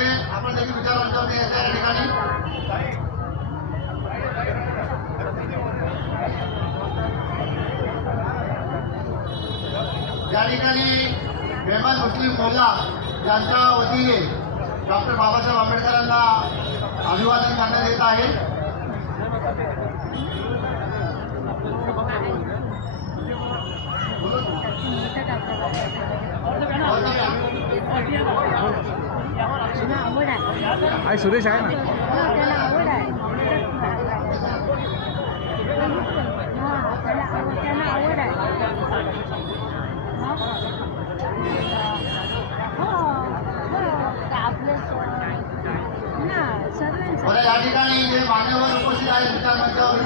वगैरे आपण देखील विचार मंचावरती यायचं या ठिकाणी. या ठिकाणी मेहमान मुस्लिम मोल्ला यांच्या वतीने डॉक्टर बाबासाहेब आंबेडकरांना अभिवादन करण्यात येत आहे. सुरेश आहे ना. मला या ठिकाणी जे मान्यवर उपस्थित आहेत विचार मंचावर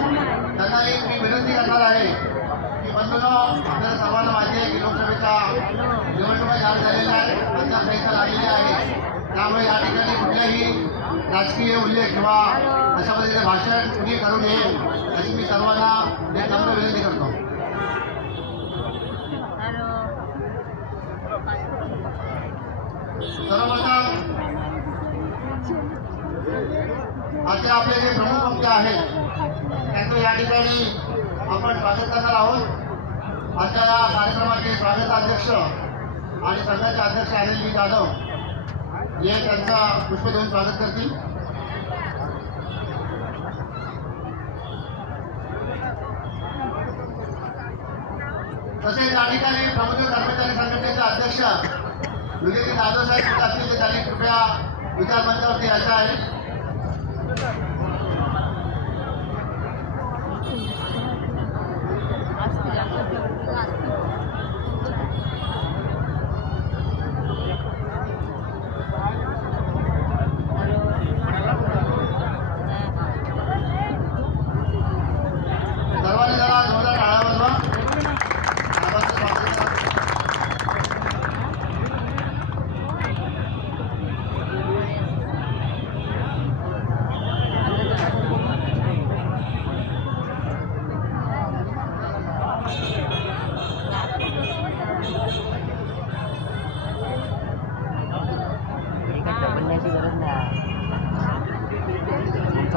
त्यांना एक मी विनंती करणार आहे की बंधूंनो, आपल्याला सर्वांना माहिती आहे की लोकसभेच्या निवडणुका जाहीर झालेल्या आहेत, आचारसंहिता लागलेली आहे. त्यामुळे या ठिकाणी कुठल्याही राजकीय उल्लेख किंवा अशा पद्धतीचे भाषण कुणी करू नये अशी मी सर्वांना एक नम्र विनंती करतो. सर्वप्रथम असे आपले जे प्रमुख वक्ते आहेत त्यांचं या ठिकाणी आपण स्वागत करणार आहोत. आजच्या या कार्यक्रमाचे स्वागताध्यक्ष आणि संघाचे अध्यक्ष अनिल जाधव हे त्यांचा पुष्प देऊन स्वागत करतील. तसेच या ठिकाणी प्रमुख कर्मचारी संघटनेचे अध्यक्ष विजय जाधव साहेब असतील ते त्यांनी कृपया विचार मंचावरती यायचं आहे. सर्वांनी जरा जोरदार टाळ्या वाजवा.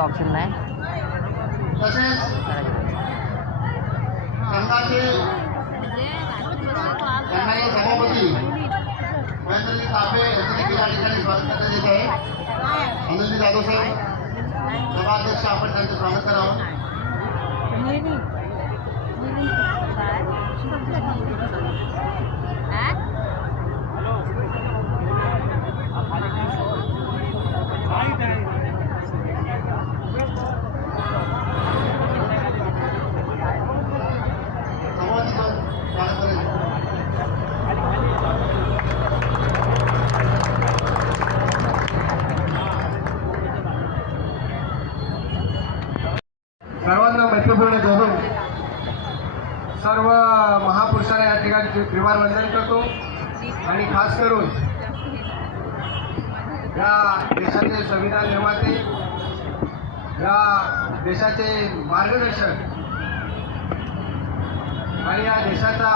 ऑप्शन नाही. तसेच संघाचे संघाचे सभापती महेंद्रजी तापे यांचं देखील या ठिकाणी स्वागत करण्यात येत आहे. अनिलजी जाधव साहेब सभाध्यक्ष, आपण त्यांचं स्वागत करावं. सर्वांना मैत्रीपूर्ण जोडून सर्व महापुरुषांना या ठिकाणी त्रिवार वंदन करतो आणि खास करून या देशाचे संविधान निर्माते, या देशाचे मार्गदर्शक आणि या देशाचा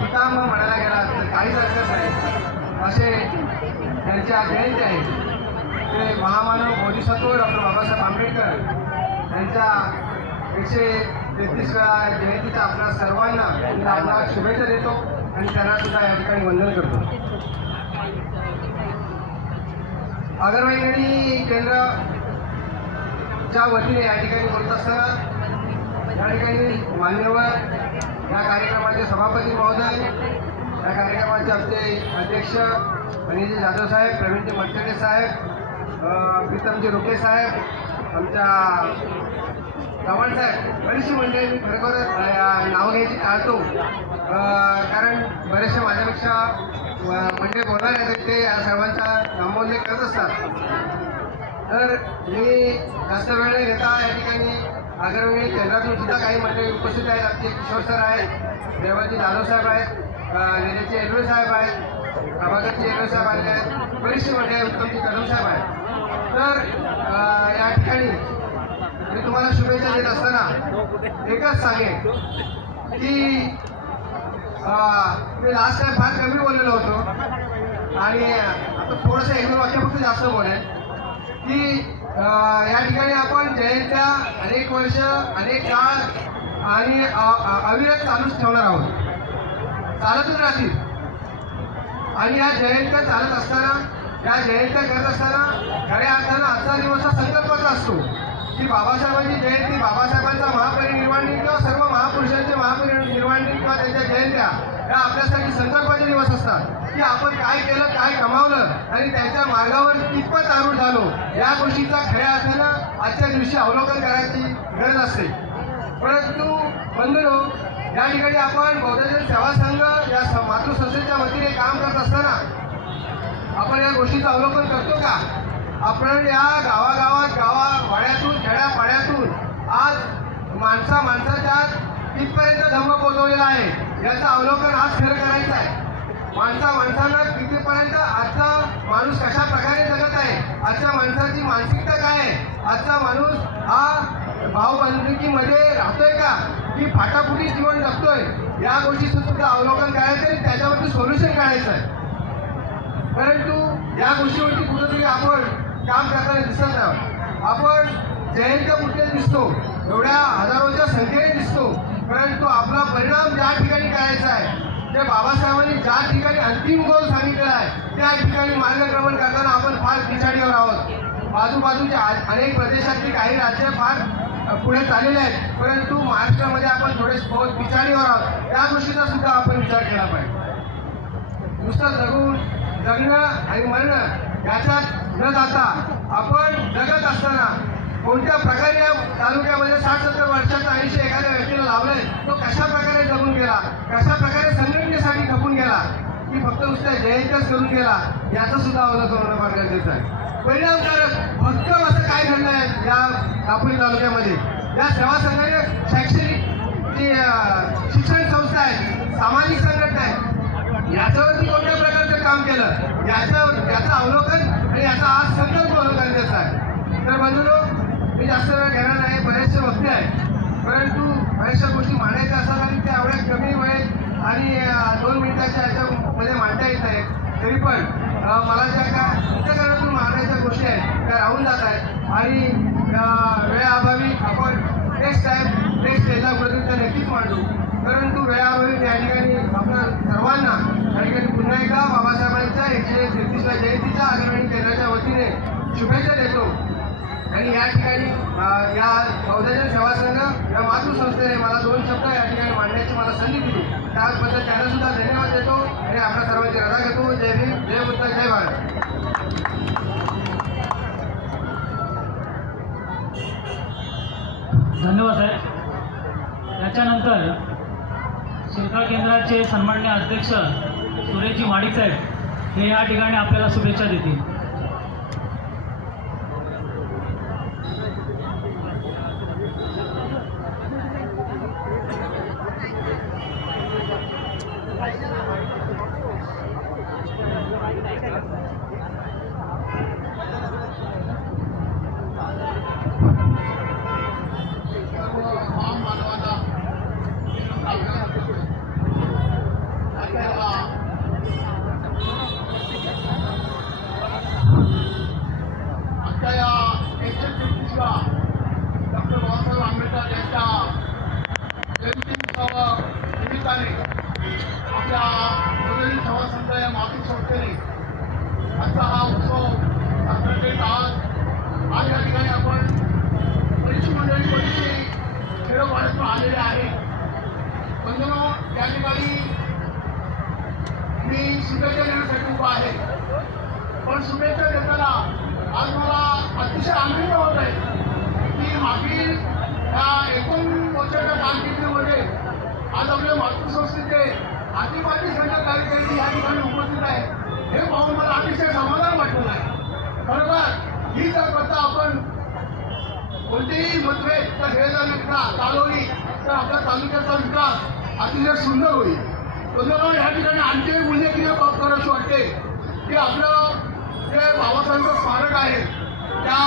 पितामह म्हणायला गेला तर काहीच हरकत नाही असे त्यांच्या जयंती आहे. ते महामानव बोधिसत्व डॉक्टर बाबासाहेब आंबेडकर यांच्या 133व्या जयंतीचा आपल्या सर्वांना शुभेच्छा देतो आणि त्यांना सुद्धा या ठिकाणी वंदन करतो. अगरवाईगडी केंद्राच्या वतीने या ठिकाणी बोलत असताना या ठिकाणी मान्यवर या कार्यक्रमाचे सभापती महोदय, या कार्यक्रमाचे आमचे अध्यक्ष अनिलजी जाधव साहेब, प्रवीणजी मटकरे साहेब, प्रीतमजी रोके साहेब, आमच्या चव्हाण साहेब, बरीचशी मंडळी मी खरोखर नाव घ्यायची टाळतो कारण बरेचसे माझ्यापेक्षा मंडळी बोलणार आहेत ते या सर्वांचा नामोल्लेख करत असतात. तर मी जास्त वेळ न घेता या ठिकाणी आगरवाडी केंद्रातून सुद्धा काही मंडळी उपस्थित आहेत. आमचे किशोर सर आहेत, देवाजी जाधव साहेब आहेत, निलेशजी एडवे साहेब आहेत, प्रभाकरजी एडवे साहेब आले आहेत, बरीचशी मंडळी उत्तमजी कदम साहेब आहेत. तर या ठिकाणी मी तुम्हाला शुभेच्छा देत असताना एकच सांगेन की मी लास्ट टाइम फार कमी बोललेलो होतो आणि आता थोडंसं एक दोन वाक्य फक्त जास्त बोलेल की या ठिकाणी आपण जयंत्या अनेक वर्ष अनेक काळ आणि अविरत चालूच ठेवणार आहोत, चालतच राहतील. आणि या जयंत्या चालत असताना, या जयंत्या करत असताना खऱ्या अर्थानं आजचा दिवस हा संकल्पाचा असतो की बाबासाहेबांची जयंती, बाबासाहेबांचा महापरिनिर्वाण दिन किंवा सर्व महापुरुषांचे महापरिनिर्वाण दिन किंवा त्यांच्या जयंत्या या आपल्यासाठी संकल्पाचे दिवस असतात की आपण काय केलं, काय कमावलं आणि त्यांच्या मार्गावर कितपत आरूढ झालो या गोष्टीचा खऱ्या अर्थानं आजच्या दिवशी अवलोकन करायची गरज असते. परंतु बंधूंनो, या ठिकाणी आपण बौद्धजन सेवा संघ या मातृसंस्थेच्या वतीने काम करत असताना आपण या गोष्टीचं अवलोकन करतो का? आपण या गावागावात, वाड्यातून, खेड्यापाड्यातून आज माणसाच्या कितपर्यंत धम्म पोहोचवलेला आहे याचं अवलोकन आज खरं करायचं आहे. माणसानं कितीपर्यंत आजचा माणूस कशा प्रकारे जगत आहे, आजच्या माणसाची मानसिकता काय आहे, आजचा माणूस हा भावबंधुकीमध्ये राहतोय का की फाटाफुटी जीवन जगतोय, या गोष्टीचं सुद्धा अवलोकन करायचं आणि त्याच्यावरती सोल्युशन काढायचं आहे. परंतु या गोष्टीवरती कुठेतरी आपण काम करताना दिसत नाही. आपण जयंत्यापुरते दिसतो, एवढ्या हजारोच्या संख्येने दिसतो, परंतु आपला परिणाम ज्या ठिकाणी करायचा आहे, ते बाबासाहेबांनी ज्या ठिकाणी अंतिम गोल सांगितलेला आहे त्या ठिकाणी मार्गक्रमण करताना आपण फार पिछाडीवर आहोत. बाजूबाजूच्या अनेक प्रदेशातली काही राज्य फार पुढे चाललेले आहेत, परंतु महाराष्ट्रामध्ये आपण थोडे बहुत पिछाडीवर आहोत. त्या गोष्टीचा सुद्धा आपण विचार केला पाहिजे. नुसतं जगणं आणि मरणं याच्यात न जाता आपण जगत असताना कोणत्या प्रकारे या तालुक्यामध्ये 60-70 वर्षाचं आयुष्य एखाद्या व्यक्तीला लावलंय, तो कशा प्रकारे जगून गेला, कशा प्रकारे संघटनेसाठी खपून गेला की फक्त नुसत्या जयंत्याच करून गेला, याचं सुद्धा अवलोकन होणं फार गरजेचं आहे. परिणामकारक भक्कम असं काय घडलं आहे या दापोली तालुक्यामध्ये. या सेवा संघाने शैक्षणिक जी शिक्षण संस्था आहेत, सामाजिक संघटना आहेत, याच्यावरती कोणत्या प्रकारचं काम केलं याचं अवलोकन आणि याचा आज संकल्प होणं गरजेचं आहे. तर बंधूंनो, मी जास्त वेळ घेणार नाही, बरेचसे वक्ते आहेत, परंतु बऱ्याचशा गोष्टी मांडायच्या असतात आणि त्या एवढ्या कमी वेळेत आणि 2 मिनिटाच्या ह्याच्यामध्ये मांडता येत आहेत. तरी पण मला ज्या का तुमच्याकडून मांडायच्या गोष्टी आहेत त्या राहून जात आहेत आणि वेळाअभावी आपण नेक्स्ट स्टेजला प्रति नक्कीच मांडू. परंतु वेळाअभावी या ठिकाणी आपल्या सर्वांना या ठिकाणी पुन्हा एकदा बाबासाहेबांच्या 133व्या जयंतीच्या आगमन केंद्राच्या वतीने शुभेच्छा देतो. आणि या ठिकाणी या बौद्धजन सेवा संघ या मातृसंस्थेने मला 2 शब्द या ठिकाणी मांडण्याची मला संधी दिली, त्याबद्दल त्यांना सुद्धा धन्यवाद देतो आणि आपल्या सर्वांची रजा घेतो. जय भीम, जय बुद्ध, जय भारत. धन्यवाद साहेब. त्याच्यानंतर शिरकाळ केंद्राचे सन्माननीय अध्यक्ष सुरेशजी माडिक साहेब हे या ठिकाणी आपल्याला शुभेच्छा देतील. डॉक्टर बाबासाहेब आंबेडकर यांच्या जयंतीनिमित्तानं निमित्ताने आपल्या बौद्धजन सेवा संघ या मातृसंस्थेने आजचा हा उत्सव साजरा करीत आहात. आज या ठिकाणी आपण बरीचशी मंडळी खेडोपाड्यातून आलेले आहे. बंधूंनो, या ठिकाणी मी शुभेच्छा देण्यासाठी उभा आहे, पण शुभेच्छा देताना आज मला अतिशय आनंद होत आहे की मागील या 1 वर्षाच्या कामगिरीमध्ये आज आपल्या मातृसंस्थेचे आदिवासी संघ कार्यकर्ते या ठिकाणी उपस्थित आहे. हे पाहून मला अतिशय समाधान वाटलं आहे. बरोबर, ही जर प्रथा आपण कोणतेही मतभेद तर हे जर चालवली तर आपल्या तालुक्याचा विकास अतिशय सुंदर होईल. बंधूंनो, या ठिकाणी आणखी उल्लेखनीय बाब करायची वाटते की आपलं जे बाबासाहेबांचं स्मारक आहे त्या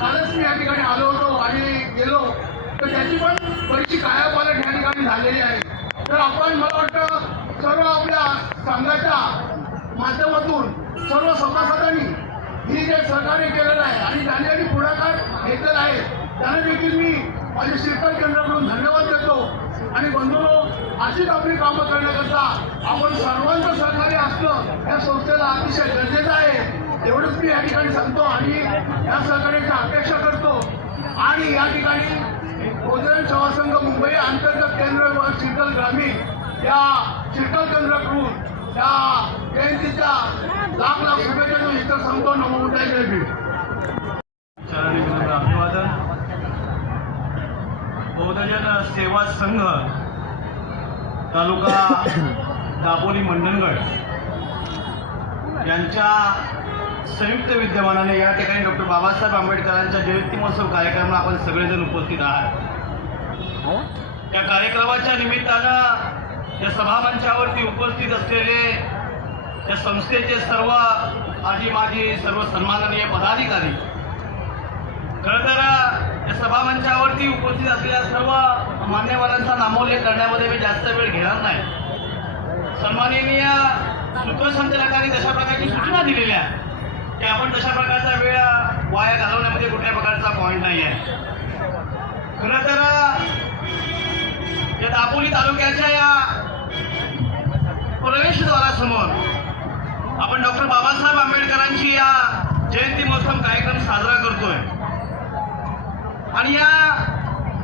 कालच मी या ठिकाणी आलो होतो आणि गेलो तर त्याची पण बरीचशी कायापालट या ठिकाणी झालेली आहे. तर आपण मला वाटतं सर्व आपल्या संघाच्या माध्यमातून सर्व सभासदांनी ही जे सहकार्य केलेलं आहे आणि ज्यांनी पुढाकार घेतलेला आहे त्यांना देखील मी माझ्या शीतल केंद्राकडून धन्यवाद देतो. आणि बंधूंनो, अशीच आपली कामं करण्याकरता आपण सर्वांचं सहकार्य असणं या संस्थेला अतिशय गरजेचं आहे. एवढंच मी या ठिकाणी सांगतो आणि या सहकार्याची अपेक्षा करतो. आणि या ठिकाणी भोजन सेवा संघ मुंबई अंतर्गत केंद्र व शीतल ग्रामीण या शीतल केंद्राकडून त्या जयंतीच्या लाख लाख शुभेच्छा इथं सांगतो. नमो बुद्धाय, जय भीम. अभिवादन. बौद्धजन सेवा संघ तालुका दापोली मंडणगड यांच्या संयुक्त विद्यमानाने या ठिकाणी डॉक्टर बाबासाहेब आंबेडकरांच्या जयंती महोत्सव कार्यक्रमाला आपण सगळेजण उपस्थित आहात. या कार्यक्रमाच्या निमित्तानं या सभामंचावरती उपस्थित असलेले या संस्थेचे सर्व आजी माजी सर्व सन्माननीय पदाधिकारी, खरं तर या सभामंचावरती उपस्थित असलेल्या सर्व मान्यवरांचा नामोल्लेख करण्यामध्ये मी जास्त वेळ घेणार नाही. सन्माननीय सूत्रसंचालकांनी तशा प्रकारची सूचना दिलेल्या की आपण तशा प्रकारचा वेळ वाया घालवण्यामध्ये कुठल्या प्रकारचा पॉईंट नाही आहे. खरं तर या दापोली तालुक्याच्या या प्रवेशद्वारासमोर आपण डॉक्टर बाबासाहेब आंबेडकरांची या जयंती महोत्सव कार्यक्रम साजरा करतोय. आणि या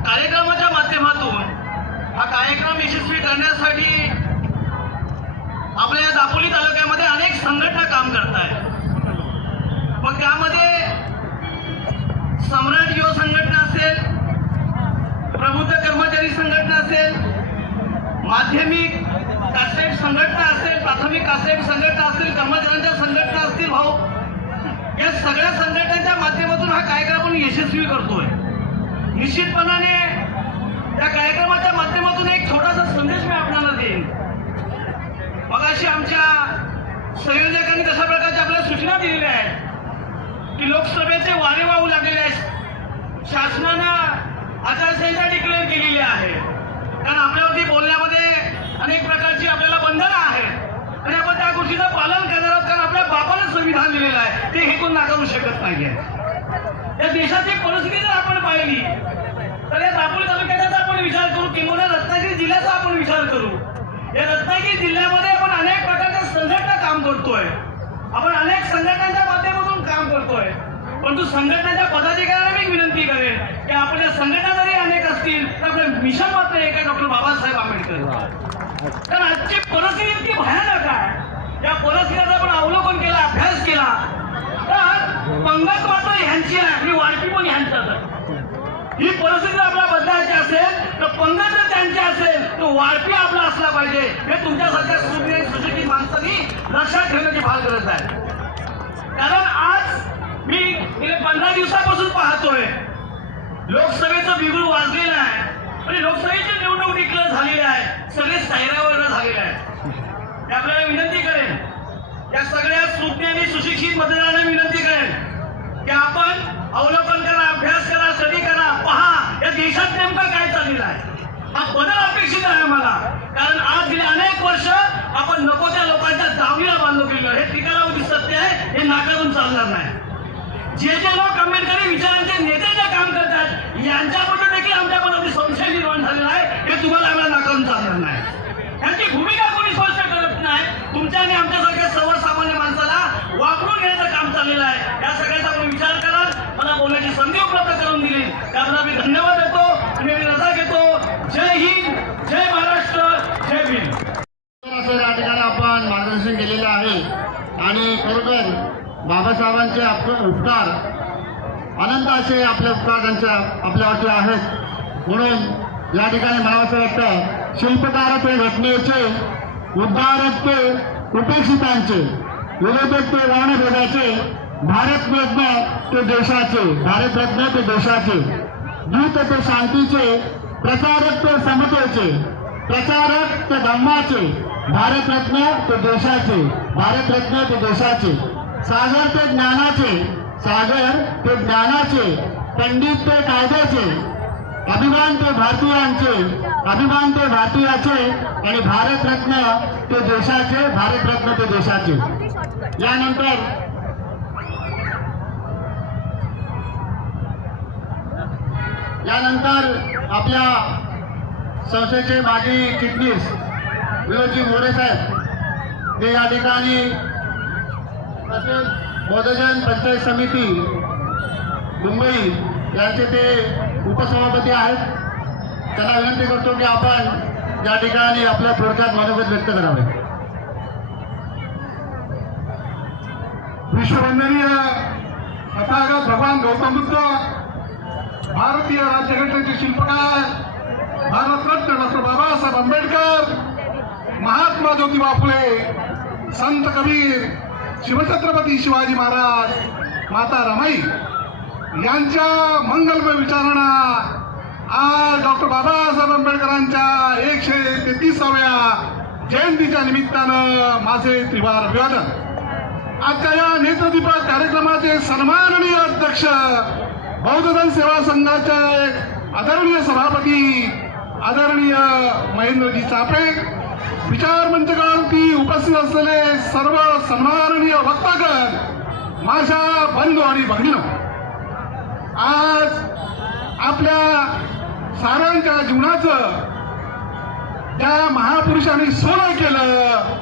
कार्यक्रमाच्या माध्यमातून हा कार्यक्रम यशस्वी करण्यासाठी आपल्या या दापोली तालुक्यामध्ये अनेक संघटना काम करत आहेत. मग त्यामध्ये सम्राट युवा संघटना असेल, प्रबुद्ध कर्मचारी संघटना असेल, माध्यमिक कासाहेब संघटना असेल, प्राथमिक कासाहेब संघटना असतील, कर्मचाऱ्यांच्या संघटना असतील. भाऊ, या सगळ्या संघटनांच्या माध्यमातून हा कार्यक्रम आपण यशस्वी करतोय. निश्चितपणाने या कार्यक्रमाच्या माध्यमातून एक छोटासा संदेश मी आपल्याला देईन. मगाशी आमच्या संयोजकांनी तशा प्रकारच्या आपल्याला सूचना दिलेल्या आहेत की लोकसभेचे वारे वाहू लागलेले आहेत. शासनानं आचारसंहिता डिक्लेअर केलेली आहे, कारण आपल्यावरती बोलण्यामध्ये अनेक प्रकारची आपल्याला बंधनं आहेत आणि आपण त्या गोष्टीचं पालन करणार आहोत, कारण आपल्या बापानं संविधान दिलेलं आहे, ते हे कोण नाकारू शकत नाहीये. या देशाची परिस्थिती जर आपण पाहिली तर या दापोली तालुक्याचा आपण विचार करू, किंवा रत्नागिरी जिल्ह्याचा आपण विचार करू. या रत्नागिरी जिल्ह्यामध्ये आपण अनेक प्रकारच्या संघटना काम करतोय, आपण अनेक संघटनांच्या माध्यमातून काम करतोय. परंतु संघटनांच्या पदाधिकाऱ्यांना मी विनंती करेन की आपल्या संघटना जरी अनेक असतील तर आपलं मिशन मात्र एक आहे, डॉक्टर बाबासाहेब आंबेडकर. तर आजची परिस्थिती इतकी भयानक आहे. या परिस्थितीचा आपण अवलोकन केला, अभ्यास केला तर पंगत मात्र ह्यांची आहे आणि वाढपी पण ह्यांचाच आहे. ही परिस्थिती आपल्याला बदलायची असेल तर पंगत जर त्यांची असेल तो वाढपी आपला असला पाहिजे. हे तुमच्यासारख्या सुशिक्षित माणसांनी लक्षात ठेवण्याची फार गरज आहे. कारण आज मी गेले 15 दिवसापासून पाहतोय लोकसभेचं बिगुल वाजलेलं आहे आणि लोकसभेची निवडणूक डिक्लेअर झालेली आहे, सगळे सायरावर झालेले आहेत. आपल्याला विनंती करेन, या सगळ्या सुज्ञ आणि सुशिक्षित मतदारांना विनंती करेन की आपण अवलोकन करा, अभ्यास करा, स्टडी करा, पहा या देशात नेमकं काय चाललेलं आहे. हा बदल अपेक्षित आहे आम्हाला, कारण आज गेले अनेक वर्ष आपण नको त्या लोकांच्या दावणीला बांधलो गेलो. हे टिकालावधी सत्य आहे, हे नाकारून चालणार नाही. जे लोक आंबेडकरी विचारांचे नेते जे काम करतात यांच्याबद्दल देखील आमच्या मनात संशय निर्माण झालेला आहे. हे तुम्हाला आम्हाला नाकारून चालणार नाही. यांची भूमिका कोणी स्पष्ट करत नाही. तुमच्या आणि आमच्यासारख्या सर्वसामान्य माणसाला वापरून घेण्याचं काम चाललेलं आहे. या सगळ्याचा आपण विचार कराल. मला बोलण्याची संधी उपलब्ध करून दिली त्याबद्दल मी धन्यवाद देतो आणि मी रजा घेतो. जय हिंद, जय महाराष्ट्र, जय भीम. या ठिकाणी आपण मार्गदर्शन केलेलं आहे आणि खरोखर बाबासाहेबांचे उपकार अनंत असे आपले उपकार त्यांच्या आपल्यावरती आहेत. म्हणून या ठिकाणी मला असं वाटतं शिल्पकार ते घटनेचे, उद्धारक ते उपेक्षितांचे, विरोधक ते वर्णभेदाचे, भारतरत्न ते देशाचे, भारतरत्न ते देशाचे, दूत ते शांतीचे, प्रचारक ते समतेचे, प्रचारक ते धम्माचे, भारतरत्न ते देशाचे, भारतरत्न ते देशाचे, सागर ते ज्ञानाचे, सागर ते ज्ञानाचे, पंडित ते कायद्याचे, अभिमान ते भारतीयांचे, अभिमान ते भारतीयाचे आणि भारतरत्न ते देशाचे, भारतरत्न ते देशाचे. यानंतर आपल्या संस्थेचे माजी चिटणीस विनोदजी मोरे साहेब ते या ठिकाणी तसेच बौद्धजन पंचायत समिती मुंबई यांचे ते उपसभापती आहेत. त्यांना विनंती करतो की आपण या ठिकाणी आपल्या थोडक्यात मनोगत व्यक्त करावे. विश्ववंदनीय तथागत भगवान गौतम बुद्ध, भारतीय राज्यघटनेचे शिल्पकार, भारतरत्न डॉक्टर बाबासाहेब आंबेडकर, महात्मा ज्योतिबा फुले, संत कबीर, शिवछत्रपती शिवाजी महाराज, माता रमाई यांच्या मंगलमय विचारांना आज डॉक्टर बाबासाहेब आंबेडकरांच्या 133व्या जयंतीच्या निमित्तानं माझे त्रिवार अभिवादन. आजच्या या नेत्रदीपक कार्यक्रमाचे सन्माननीय अध्यक्ष, बौद्धजन सेवा संघाचे आदरणीय सभापती आदरणीय महेंद्रजी चापे, विचार मंचकावरती उपस्थित असलेले सर्व सन्माननीय वक्तागण, माझ्या बंधू आणि भगिनींनो, आज आपल्या साऱ्यांच्या जीवनाचं ज्या महापुरुषांनी सोनं केलं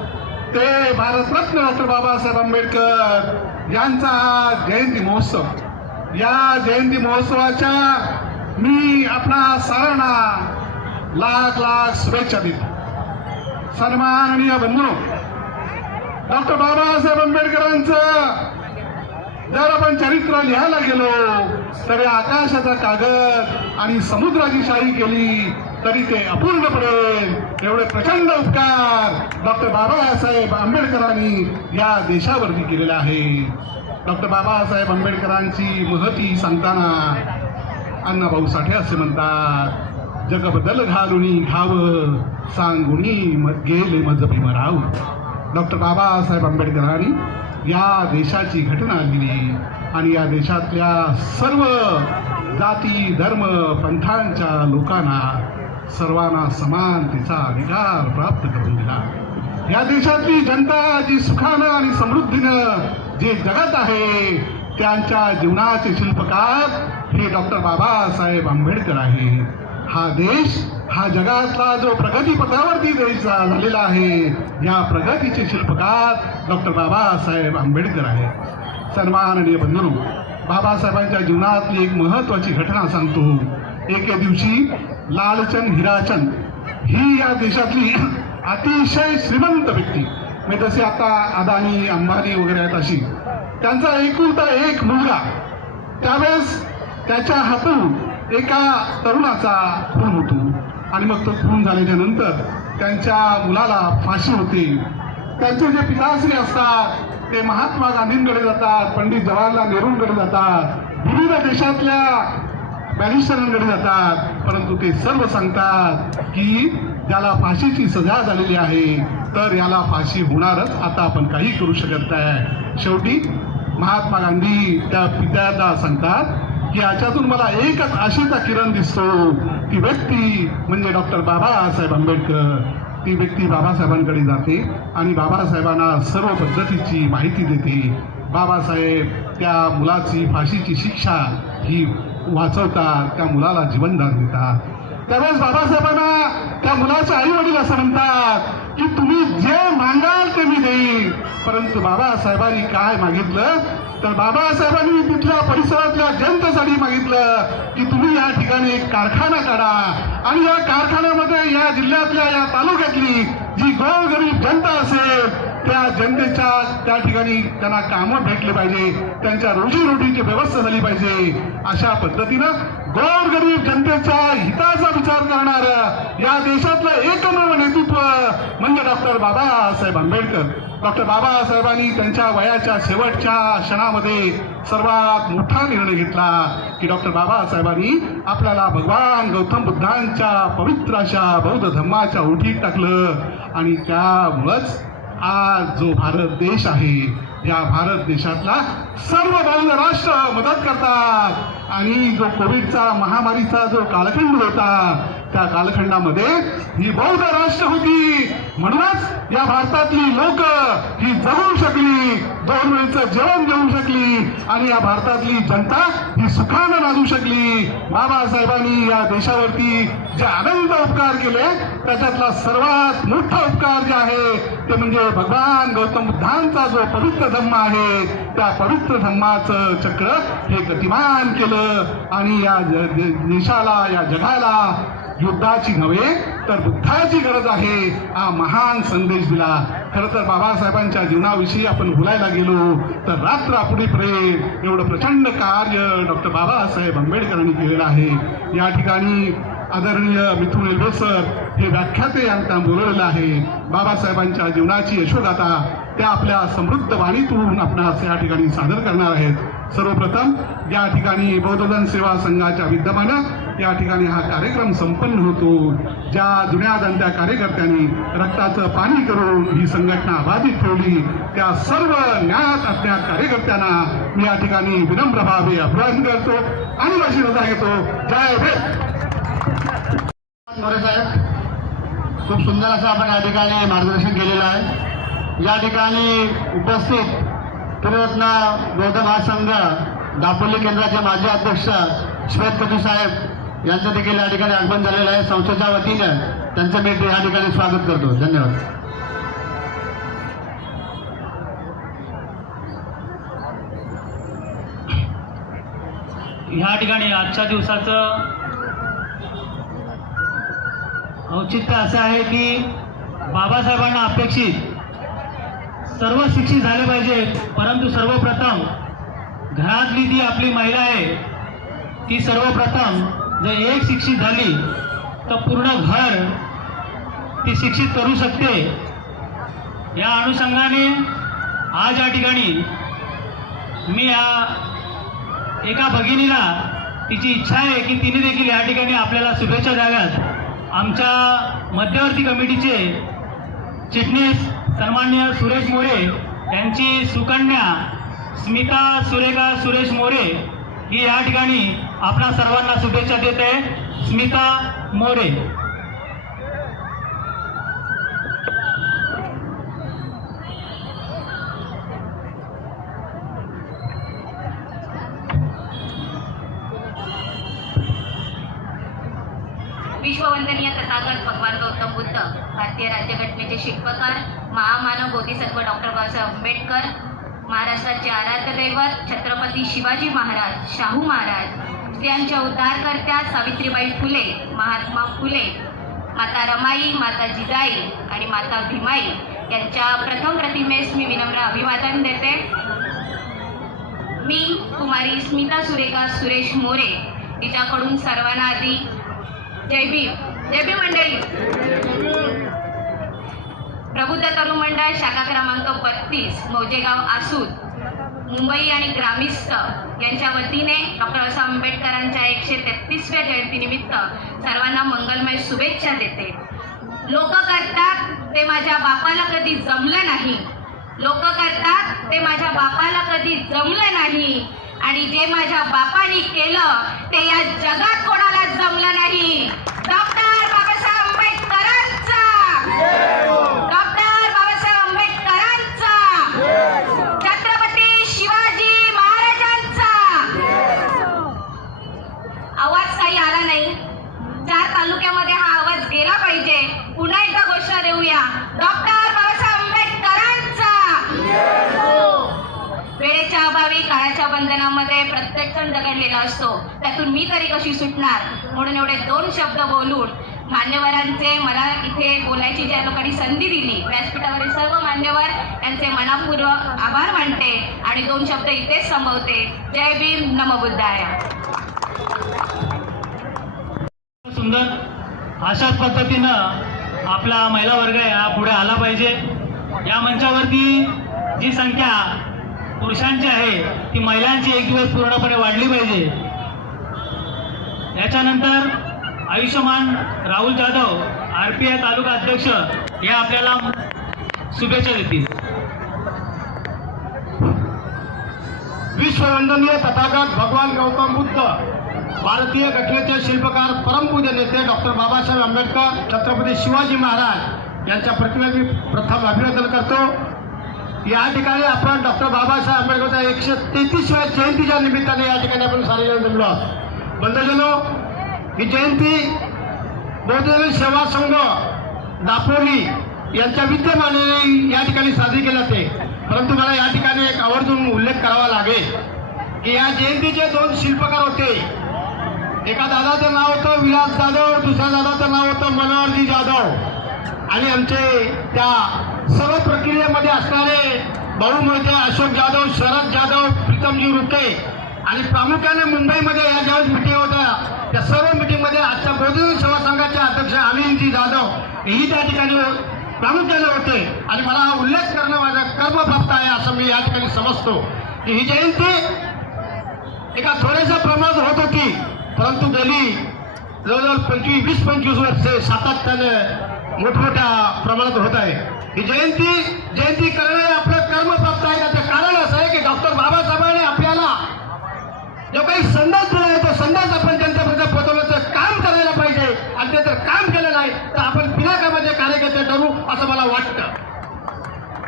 ते भारतरत्न डॉक्टर बाबासाहेब आंबेडकर यांचा जयंती महोत्सव. या जयंती महोत्सवाच्या मी आपणा साऱ्यांना लाख लाख शुभेच्छा देतो. सन्माननीय बंधूंनो, डॉक्टर बाबासाहेब आंबेडकरांचं जर आपण चरित्र लिहायला गेलो तर या आकाशाचा कागद आणि समुद्राची शाही केली तरी ते अपूर्ण पडेल. एवढे प्रचंड उपकार डॉक्टर बाबासाहेब आंबेडकरांनी या देशावरती केलेले आहे. डॉक्टर बाबासाहेब आंबेडकरांची महती सांगताना अण्णाभाऊ साठे असे म्हणतात, जग बदल घालुनी घावं, सांगुनी गेले मज भीमराव. डॉक्टर बाबासाहेब आंबेडकरांनी या देशाची घटना लिहिली आणि या देशातल्या सर्व जाती धर्म पंथांच्या लोकांना सर्वांना समानतेचा अधिकार प्राप्त करून दिला. या देशातली जनता जी सुखानं आणि समृद्धीनं जे जगत आहे त्यांच्या जीवनाचे शिल्पकार हे डॉक्टर बाबासाहेब आंबेडकर आहे. हा देश, हा जगातला जो प्रगतीपथावरती देश झालेला आहे, या प्रगतीचे शिल्पकार डॉक्टर बाबासाहेब आंबेडकर आहे. सन्माननीय बंधूंनो, बाबासाहेबांच्या जीवनातली एक महत्वाची घटना सांगतो. एके दिवशी लालचंद हिराचंद ही या देशातली अतिशय श्रीमंत व्यक्ती, म्हणजे जसे आता अदानी अंबानी वगैरे आहेत अशी, त्यांचा एकुलता एक मुलगा, त्यावेळेस त्याच्या हातून एका तरुणाचा खून होतो आणि मग तो खून झाल्याच्या नंतर त्यांच्या मुलाला फाशी होते. त्यांचे जे पिताश्री असतात ते महात्मा गांधींकडे जातात, पंडित जवाहरलाल नेहरूंकडे जातात, विविध देशातल्या बॅरिस्टरांकडे जातात, परंतु ते सर्व सांगतात की ज्याला फाशीची सजा झालेली आहे तर याला फाशी होणारच, आता आपण काही करू शकत नाही. शेवटी महात्मा गांधी त्या पित्याला सांगतात की याच्यातून मला एकच आशेचा किरण दिसतो, ती व्यक्ती म्हणजे डॉक्टर बाबासाहेब आंबेडकर. ती व्यक्ती बाबासाहेबांकडे जाते आणि बाबासाहेबांना सर्व पद्धतीची माहिती देते. बाबासाहेब त्या मुलाची फाशीची शिक्षा ही वाचवतात, त्या मुलाला जीवनदान देतात. त्यावेळेस बाबासाहेबांना त्या मुलाचे आई वडील असं म्हणतात की तुम्ही जे मागाल ते मी देईन. परंतु बाबासाहेबांनी काय मागितलं तर बाबासाहेबांनी तिथल्या परिसरातल्या जनतेसाठी मागितलं की तुम्ही या ठिकाणी एक कारखाना काढा आणि या कारखान्यामध्ये या जिल्ह्यातल्या या तालुक्यातली जी गोरगरीब जनता असेल त्या जनतेच्या त्या ठिकाणी त्यांना कामं भेटले पाहिजे, त्यांच्या रोजीरोटीची व्यवस्था झाली पाहिजे. अशा पद्धतीनं गोरगरीब जनतेच्या हिताचा विचार करणारं या देशातलं एकमेव नेतृत्व म्हणजे डॉक्टर बाबासाहेब आंबेडकर. डॉक्टर बाबासाहेबांनी त्यांच्या वयाच्या शेवटच्या क्षणामध्ये सर्वात मोठा निर्णय घेतला की डॉक्टर बाबासाहेबांनी आपल्याला भगवान गौतम बुद्धांच्या पवित्र अशा बौद्ध धर्माच्या ओठीत टाकलं आणि त्यामुळंच आज जो भारत देश आहे, या भारत देशातला सर्व बौद्ध राष्ट्र मदत करतात आणि जो कोविडचा महामारीचा जो कालखंड होता त्या कालखंडामध्ये ही बौद्ध राष्ट्र होती. म्हणूनच या भारतातली लोक ही जगू शकली, 2 वेळचं जेवण घेऊ शकली आणि या भारतातली जनता ही सुखानं नांदू शकली. बाबासाहेबांनी या देशावरती जे अनंत उपकार केले त्याच्यातला सर्वात मोठा उपकार जे आहे ते म्हणजे भगवान गौतम बुद्धांचा जो पवित्र धम्म आहे त्या पवित्र धम्माचं चक्र हे गतिमान केलं आणि या देशाला, या जगाला युद्धाची नव्हे तर बुद्धाची गरज आहे हा महान संदेश दिला. खरं तर बाबासाहेबांच्या जीवनाविषयी आपण बोलायला गेलो तर रात्रापुढे प्रेम एवढं प्रचंड कार्य डॉक्टर बाबासाहेब आंबेडकरांनी केलेलं आहे. या ठिकाणी आदरणीय मिथुन एल्वे सर हे व्याख्याते यांना बोलवलेलं आहे. बाबासाहेबांच्या जीवनाची यशोगाथा त्या आपल्या समृद्ध वाणीतून आपणास या ठिकाणी सादर करणार आहेत. सर्वप्रथम या ठिकाणी बौद्धजन सेवा संघाच्या विद्यमानं या ठिकाणी हा कार्यक्रम संपन्न होतो. ज्या जुन्या दंत्या कार्यकर्त्यांनी रक्ताचं पाणी करून ही संघटना बाधित ठेवली त्या सर्व ज्ञात अज्ञात कार्यकर्त्यांना मी या ठिकाणी विनम्र भावे अभिवादन करतो आणि अशी रजा घेतो. जय भीम. मोरे साहेब, खूप सुंदर असं आपण या ठिकाणी मार्गदर्शन केलेलं आहे. या ठिकाणी उपस्थित त्रिरत्न बौद्ध महासंघ दापोली केंद्राचे माजी अध्यक्ष श्वेत कटू साहेब यांचं देखील या ठिकाणी आगमन झालेलं आहे. संस्थेच्या वतीनं त्यांचं मी या ठिकाणी स्वागत करतो. धन्यवाद. ह्या ठिकाणी आजच्या दिवसाचं औचित्य असं आहे की बाबासाहेबांना अपेक्षित सर्व शिक्षित झाले पाहिजेत, परंतु सर्वप्रथम घरातली जी आपली महिला आहे ती सर्वप्रथम जर एक शिक्षित झाली तर पूर्ण घर ती शिक्षित करू शकते. या अनुषंगाने आज या ठिकाणी मी या एका भगिनीला तिची इच्छा आहे की तिने देखील या ठिकाणी आपल्याला शुभेच्छा द्याव्यात. आमच्या मध्यवर्ती कमिटीचे चिटणीस सन्माननीय सुरेश मोरे यांची सुकन्या स्मिता सुरेखा सुरेश मोरे ही या ठिकाणी आपणा सर्वांना शुभेच्छा देत आहे. स्मिता मोरे. विश्ववंदनीय तथागत भगवान गौतम बुद्ध, भारतीय राज्यघटनेचे शिल्पकार, महामानव बोधिसत्व डॉक्टर बाबासाहेब आंबेडकर, महाराष्ट्राचे आराध्य दैवत छत्रपती शिवाजी महाराज, शाहू महाराज, स्त्रियांच्या उद्धारकर्त्या सावित्रीबाई फुले, महात्मा फुले, माता रमाई, माता जिजाई आणि माता भीमाई यांच्या प्रथम प्रतिमेस मी विनम्र अभिवादन देते. मी कुमारी स्मिता सुरेखा सुरेश मोरे तिच्याकडून सर्वांना आधी जय भीम. जय भीम मंडळी. प्रबुद्ध तरुण मंडळ शाखा क्रमांक 32 मौजेगाव आसूद मुंबई आणि ग्रामिस्थ यांच्या वतीने डॉक्टर बाबासाहेब आंबेडकरांच्या 133व्या जयंतीनिमित्त सर्वांना मंगलमय शुभेच्छा देते. लोक करतात ते माझ्या बापाला कधी जमलं नाही, लोक करतात ते माझ्या बापाला कधी जमलं नाही आणि जे माझ्या बापाने केलं ते या जगात कोणाला जमलं नाही. डॉक्टर बाबासाहेब आंबेडकरांचा, डॉक्टर बाबासाहेब आंबेडकरांचा, छत्रपती शिवाजी महाराजांचा. आवाज काही आला नाही. 4 तालुक्यामध्ये हा आवाज गेला पाहिजे. पुन्हा एकदा घोषणा देऊया, डॉक्टर बाबासाहेब आंबेडकरांचा. वेळेच्या अभावी काळाच्या बंधनामध्ये प्रत्येक जण दगडलेला असतो, त्यातून मी तरी कशी सुटणार, म्हणून एवढे 2 शब्द बोलून मान्यवरांचे मला इथे बोलायची ज्या लोकांनी संधी दिली, व्यासपीठावरील सर्व मान्यवर यांचे मनापूर्वक आभार मानते आणि 2 शब्द इथेच संपवते. जय भीम, नमो बुद्धाय. सुंदर अशाच पद्धतीनं आपला महिला वर्ग हा पुढे आला पाहिजे. या मंचावरती जी संख्या पुरुषांची आहे ती महिलांची एक दिवस पूर्णपणे वाढली पाहिजे. याच्यानंतर आयुष्यमान राहुल जाधव RPI तालुका अध्यक्ष हे आपल्याला शुभेच्छा देतील. विश्ववंदनीय तथागत भगवान गौतम बुद्ध, भारतीय घटनेचे शिल्पकार परमपूज्य नेते डॉक्टर बाबासाहेब आंबेडकर छत्रपती शिवाजी महाराज यांच्या प्रतिमेस मी प्रथम अभिवादन करतो. या ठिकाणी आपण डॉक्टर बाबासाहेब आंबेडकरच्या 133व्या जयंतीच्या निमित्ताने या ठिकाणी आपण सारेजण जमलो आहोत. बंधूजनो, ही जयंती बौद्ध सेवा संघ दापोली यांच्या विद्यमाने या ठिकाणी साजरी केली जाते. परंतु मला या ठिकाणी एक आवर्जून उल्लेख करावा लागेल की या जयंतीचे 2 शिल्पकार होते. एका दादाचं नाव होतं विलास जाधव, दुसऱ्या दादाचं नाव होतं मनोहरजी जाधव आणि आमचे त्या सर्व प्रक्रियेमध्ये असणारे भाऊ मोहिते, अशोक जाधव, शरद जाधव, प्रीतमजी रुके आणि प्रामुख्याने मुंबईमध्ये या ज्यावेळेस मिटिंग होत्या त्या सर्व मिटिंगमध्ये आजच्या बौद्ध सेवा संघाचे अध्यक्ष अनिलजी जाधव हेही त्या ठिकाणी प्रामुख्याने होते. आणि मला हा उल्लेख करणं माझं कर्मप्राप्त आहे असं मी या ठिकाणी समजतो की ही जयंती एका थोड्याशा प्रमाणात होत होती, परंतु गेली जवळजवळ 20-25 वर्षे सातत्याने मोठमोठ्या प्रमाणात होत आहे. ही जयंती करणं आपलं कर्मप्राप्त आहे. त्याचं कारण असं आहे की डॉक्टर बाबासाहेबांनी आपल्याला जो काही संदेश दिला आहे तो संदेश आपण जनतेपर्यंत पोहोचवण्याचं काम करायला पाहिजे. आणि ते जर काम केलं नाही तर आपण बिनाकामाचे कार्यकर्ते ठरू असं मला वाटतं.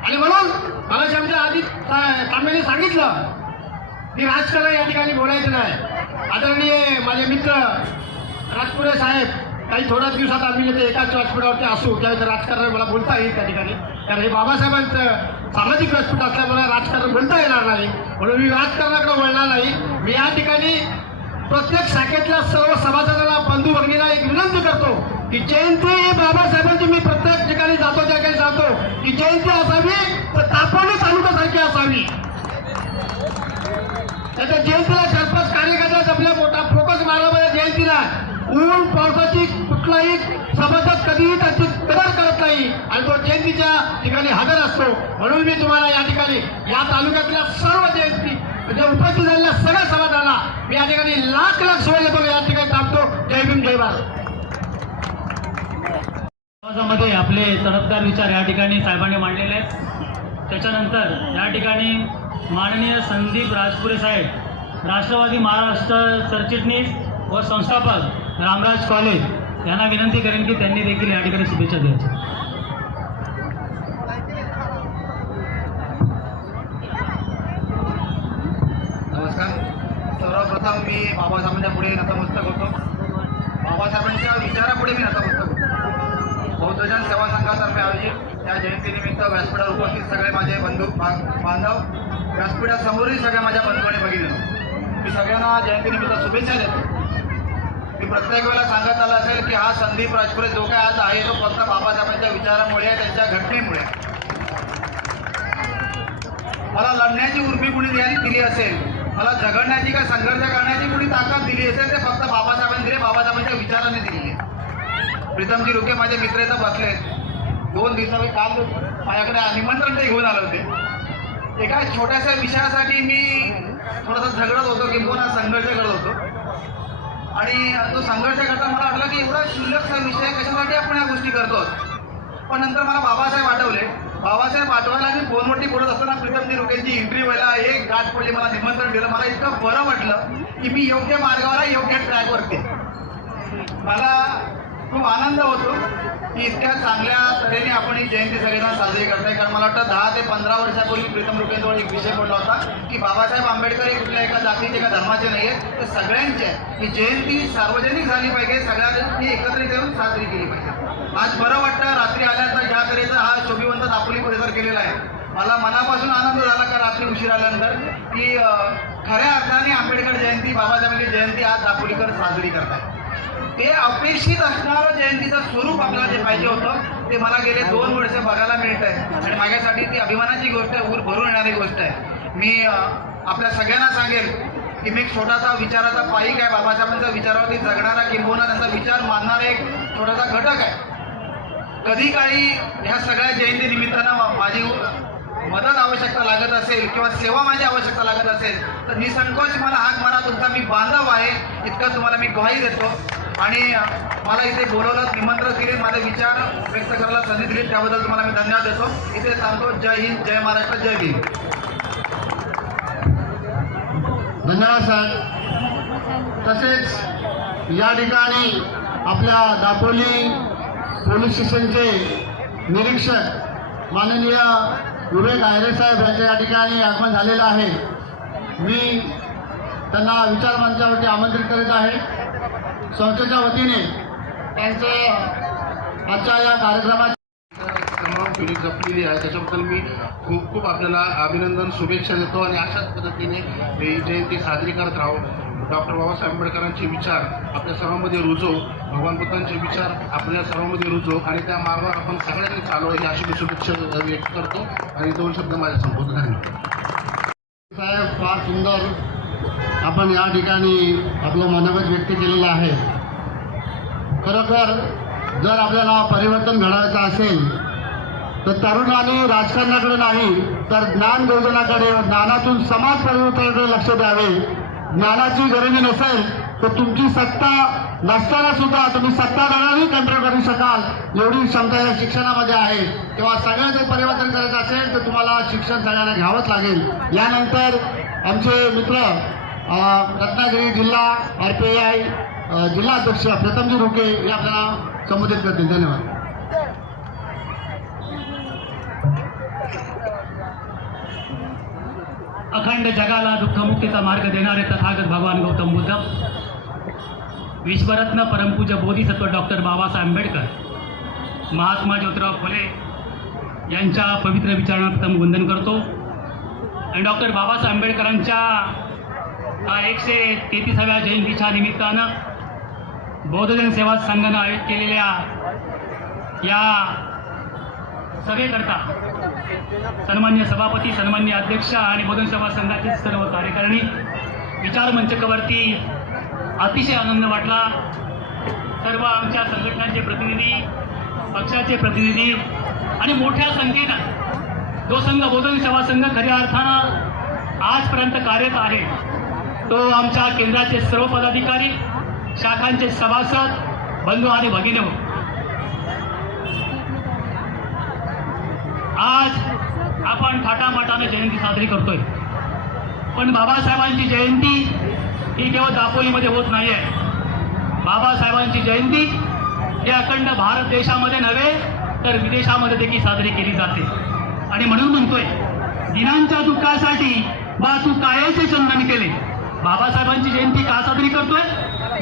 आणि म्हणून मला आमच्या आधी काम्याने सांगितलं की राजकारण या ठिकाणी बोलायचं नाही. आदरणीय माझे मित्र राजपुरे साहेब, काही थोड्याच दिवसात आम्ही येथे एकाच व्यासपीठावरती असू त्यावेळेस राजकारण मला बोलता येईल त्या ठिकाणी, कारण हे बाबासाहेबांचं सामाजिक व्यासपीठ असल्यामुळे राजकारण बोलता येणार नाही. म्हणून मी राजकारणाकडे वळणार नाही. मी या ठिकाणी प्रत्येक शाखेतल्या सर्व सभासदांना, बंधू भगिनीला एक विनंती करतो की जयंती ही बाबासाहेबांची मी प्रत्येक ठिकाणी जातो त्या ठिकाणी सांगतो की जयंती असावी तर तापोली तालुक्यासारखी असावी. त्याच्या जयंतीला 4-5 कार्यकर्ते आपल्या मोठा फोकस मारला पाहिजे. जयंतीला ऊन पावसाची कुठलाही सभासद कधीही त्याची कदर करत नाही आणि तो जयंतीच्या ठिकाणी हजर असतो. म्हणून मी तुम्हाला या ठिकाणी या तालुक्यातल्या सर्व जयंती म्हणजे उपस्थित झालेल्या सगळ्या सभासदांना मी या ठिकाणी लाख सोय देतो. या ठिकाणी थांबतो. जय भीम, जय भारत. समाजामध्ये आपले तडफदार विचार या ठिकाणी साहेबांनी मांडलेले आहेत. त्याच्यानंतर या ठिकाणी माननीय संदीप राजपुरे साहेब, राष्ट्रवादी महाराष्ट्र सरचिटणीस व संस्थापक रामराज कॉलेज यांना विनंती करेन की त्यांनी देखील या ठिकाणी शुभेच्छा द्यायच्या. नमस्कार. सर्वप्रथम मी बाबासाहेबांच्या पुढे नतमस्तक होतो. बाबासाहेबांच्या विचारापुढे मी नतमस्तक होतो. बौद्धजन सेवा संघातर्फे आयोजित या जयंतीनिमित्त व्यासपीठावर उपस्थित सगळे माझे बंधू बांधव, व्यासपीठासमोरही सगळ्या माझ्या बंधू आणि भगिनी, मी सगळ्यांना जयंतीनिमित्त शुभेच्छा देतो. मी प्रत्येक वेळेला सांगत आला असेल की हा संदीप राजपुरे जो काय आज आहे तो फक्त बाबासाहेबांच्या विचारामुळे, त्यांच्या घटनेमुळे. मला लढण्याची उर्मी कुणी दिली असेल, मला झगडण्याची का संघर्ष करण्याची कुणी ताकद दिली असेल ते फक्त बाबासाहेबांनी दिले, बाबासाहेबांच्या विचाराने दिलेली आहे. प्रीतमजी रुके माझे मित्र इथं बसले. 2 दिवसापूर्वी काल माझ्याकडे निमंत्रण ते घेऊन आले होते. एका छोट्याशा विषयासाठी मी थोडासा झगडत होतो, किंवा संघर्ष करत होतो. आणि तो संघर्ष करता मला वाटलं की एवढा क्षुल्लकचा विषय कशासाठी आपण या गोष्टी करतो. पण नंतर मला बाबासाहेब आठवले. बाबासाहेब आठवायला मी फोनवरती बोलत असताना प्रीतमजी रुकेंची एंट्री व्हायला एक गाठ पडली. मला निमंत्रण दिलं. मला इतकं बरं वाटलं की मी योग्य मार्गावर, योग्य ट्रॅकवरती. मला खूप आनंद होतो की इतक्या चांगल्या तऱ्हेने आपण ही जयंती सगळ्यांना साजरी करताय. कारण मला वाटतं 10 ते 15 वर्षापूर्वी प्रीतम रुकेंजवळ एक विषय पडला होता की बाबासाहेब आंबेडकर हे कुठल्या एका जातीचे, एका धर्माचे नाही आहेत, ते सगळ्यांचे आहे. ही जयंती सार्वजनिक झाली पाहिजे, सगळ्यांनी एकत्रित येऊन साजरी केली पाहिजे. आज बरं वाटतं रात्री आल्यानंतर ज्या तऱ्हेचा हा शोभिवंत दापोली परिसर केलेला आहे. मला मनापासून आनंद झाला का रात्री उशीर आल्यानंतर की खऱ्या अर्थाने आंबेडकर जयंती, बाबासाहेबांची जयंती आज दापोलीकर साजरी करतात. ते अपेक्षित असणारं जयंतीचं स्वरूप आपल्याला जे पाहिजे होतं ते मला गेले 2 वर्ष बघायला मिळत आहे. आणि माझ्यासाठी ती अभिमानाची गोष्ट आहे, ऊर भरून येणारी गोष्ट आहे. मी आपल्या सगळ्यांना सांगेल की मी एक छोटासा विचाराचा पाईक आहे. बाबासाहेबांच्या विचारावरती जगणारा, किंबहुना त्यांचा विचार मानणारा एक छोटासा घटक आहे. कधी काही ह्या सगळ्या जयंती निमित्तानं माझी मदत आवश्यकता लागत असेल किंवा सेवा माझी आवश्यकता लागत असेल तर निसंकोच मला हाक मारा. तुमचा मी बांधव आहे इतकं तुम्हाला मी ग्वाही देतो. आणि मला इथे बोलवलं, निमंत्रण दिले, माझे विचार व्यक्त करायला संधी दिली त्याबद्दल तुम्हाला मी धन्यवाद देतो. इथे सांगतो जय हिंद, जय महाराष्ट्र, जय भीम. धन्यवाद सर. तसेच या ठिकाणी आपल्या दापोली पोलीस स्टेशनचे निरीक्षक माननीय विवेक आयरे साहेब यांच्या या ठिकाणी आगमन झालेलं आहे. मी त्यांना विचार मंचावरती आमंत्रित करीत आहे. संस्थेच्या वतीने त्यांचे आजच्या या कार्यक्रमात तमाम पिढी जपलेली आहे, त्याच्याबद्दल मी खूप खूप आपल्याला अभिनंदन, शुभेच्छा देतो. आणि अशाच पद्धतीने ही जयंती साजरी करत राहू. डॉक्टर बाबासाहेब आंबेडकरांचे विचार आपल्या सर्वांमध्ये रुजो, भगवान बुद्धांचे विचार आपल्या सर्वांमध्ये रुजो आणि त्या मार्गावर आपण सगळ्यांनी चालू ही अशी शुभेच्छा व्यक्त करतो. आणि 2 शब्द माझ्या संबोधन. धन्यवाद साहेब. फार सुंदर आपण या ठिकाणी आपलं मनोगत व्यक्त केलेलं आहे. खरोखर जर आपल्याला परिवर्तन घडवायचं असेल तर तरुणांनी राजकारणाकडे नाही तर ज्ञानवर्धनाकडे, ज्ञानातून समाज परिवर्तनाकडे लक्ष द्यावे. ज्ञानाची गरज नसेल तर तुमची सत्ता नसताना सुद्धा तुम्ही सत्ताधारांनी कंट्रोल करू शकाल एवढी क्षमता या शिक्षणामध्ये आहे. तेव्हा सगळं जर परिवर्तन करायचं असेल तर तुम्हाला शिक्षण सगळ्यांना घ्यावंच लागेल. यानंतर आमचे मित्र रत्नागिरी जिल्हा RPI जिल्हाध्यक्ष प्रथमजी रुके हे आपल्याला संबोधित करतील. धन्यवाद. अखंड जगाला दुःखमुक्तीचा मार्ग देणारे तथागत भगवान गौतम बुद्ध, विश्वरत्न परमपूज्य बोधिसत्व डॉक्टर बाबासाहेब आंबेडकर, महात्मा ज्योतिराव फुले यांच्या पवित्र विचारांना प्रथम वंदन करतो. आणि डॉक्टर बाबासाहेब आंबेडकरांच्या 133व्या जयंतीच्या निमित्तानं बौद्धजन सेवा संघानं आयोजित केलेल्या या सभेकरता सन्मान्य सभापती, सन्मान्य अध्यक्ष आणि बौद्धजन सेवा संघाचे सर्व कार्यकारिणी, विचार मंचकावरती अतिशय आनंद वाटला. सर्व आमच्या संघटनांचे प्रतिनिधी, पक्षाचे प्रतिनिधी आणि मोठ्या संख्येनं जो संघ बौद्धजन सेवा संघ खऱ्या अर्थानं आजपर्यंत कार्यरत आहे तो आमच्या केंद्राचे सर्व पदाधिकारी, शाखांचे सभासद, बंधू आणि भगिनी, आज आपण थाटामाटाने जयंती साजरी करतोय. पण बाबासाहेबांची जयंती ही केवळ दापोलीमध्ये होत नाही आहे. बाबासाहेबांची जयंती ही अखंड भारत देशामध्ये नव्हे तर विदेशामध्ये देखील साजरी केली जाते. आणि म्हणून म्हणतोय, दिनांच्या दुःखासाठी बा तू कायेचे चंदन केले. बाबासाहेबांची जयंती का साजरी करतोय?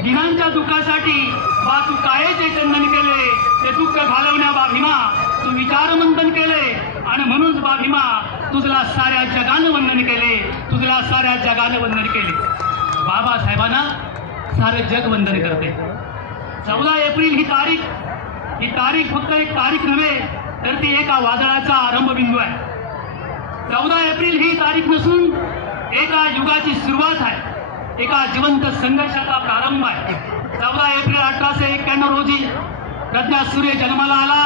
दिनांच्या दुःखासाठी बा तू कायेचे चंदन केले, ते दुःख घालवण्या बा भीमा तू विचार मंथन केले. आणि म्हणून बा भीमा तुझला साऱ्या जगानं वंदन केले, तुझला साऱ्या जगानं वंदन केले. बाबासाहेबांना सारे जग वंदन करते. 14 एप्रिल ही तारीख फक्त एक तारीख नव्हे तर ती एका वादळाचा आरंभबिंदू आहे. 14 एप्रिल ही तारीख नसून एका युगाची सुरुवात आहे, एका जिवंत संघर्षाचा प्रारंभ आहे. 14 एप्रिल 1891 रोजी प्रज्ञा सूर्य जन्माला आला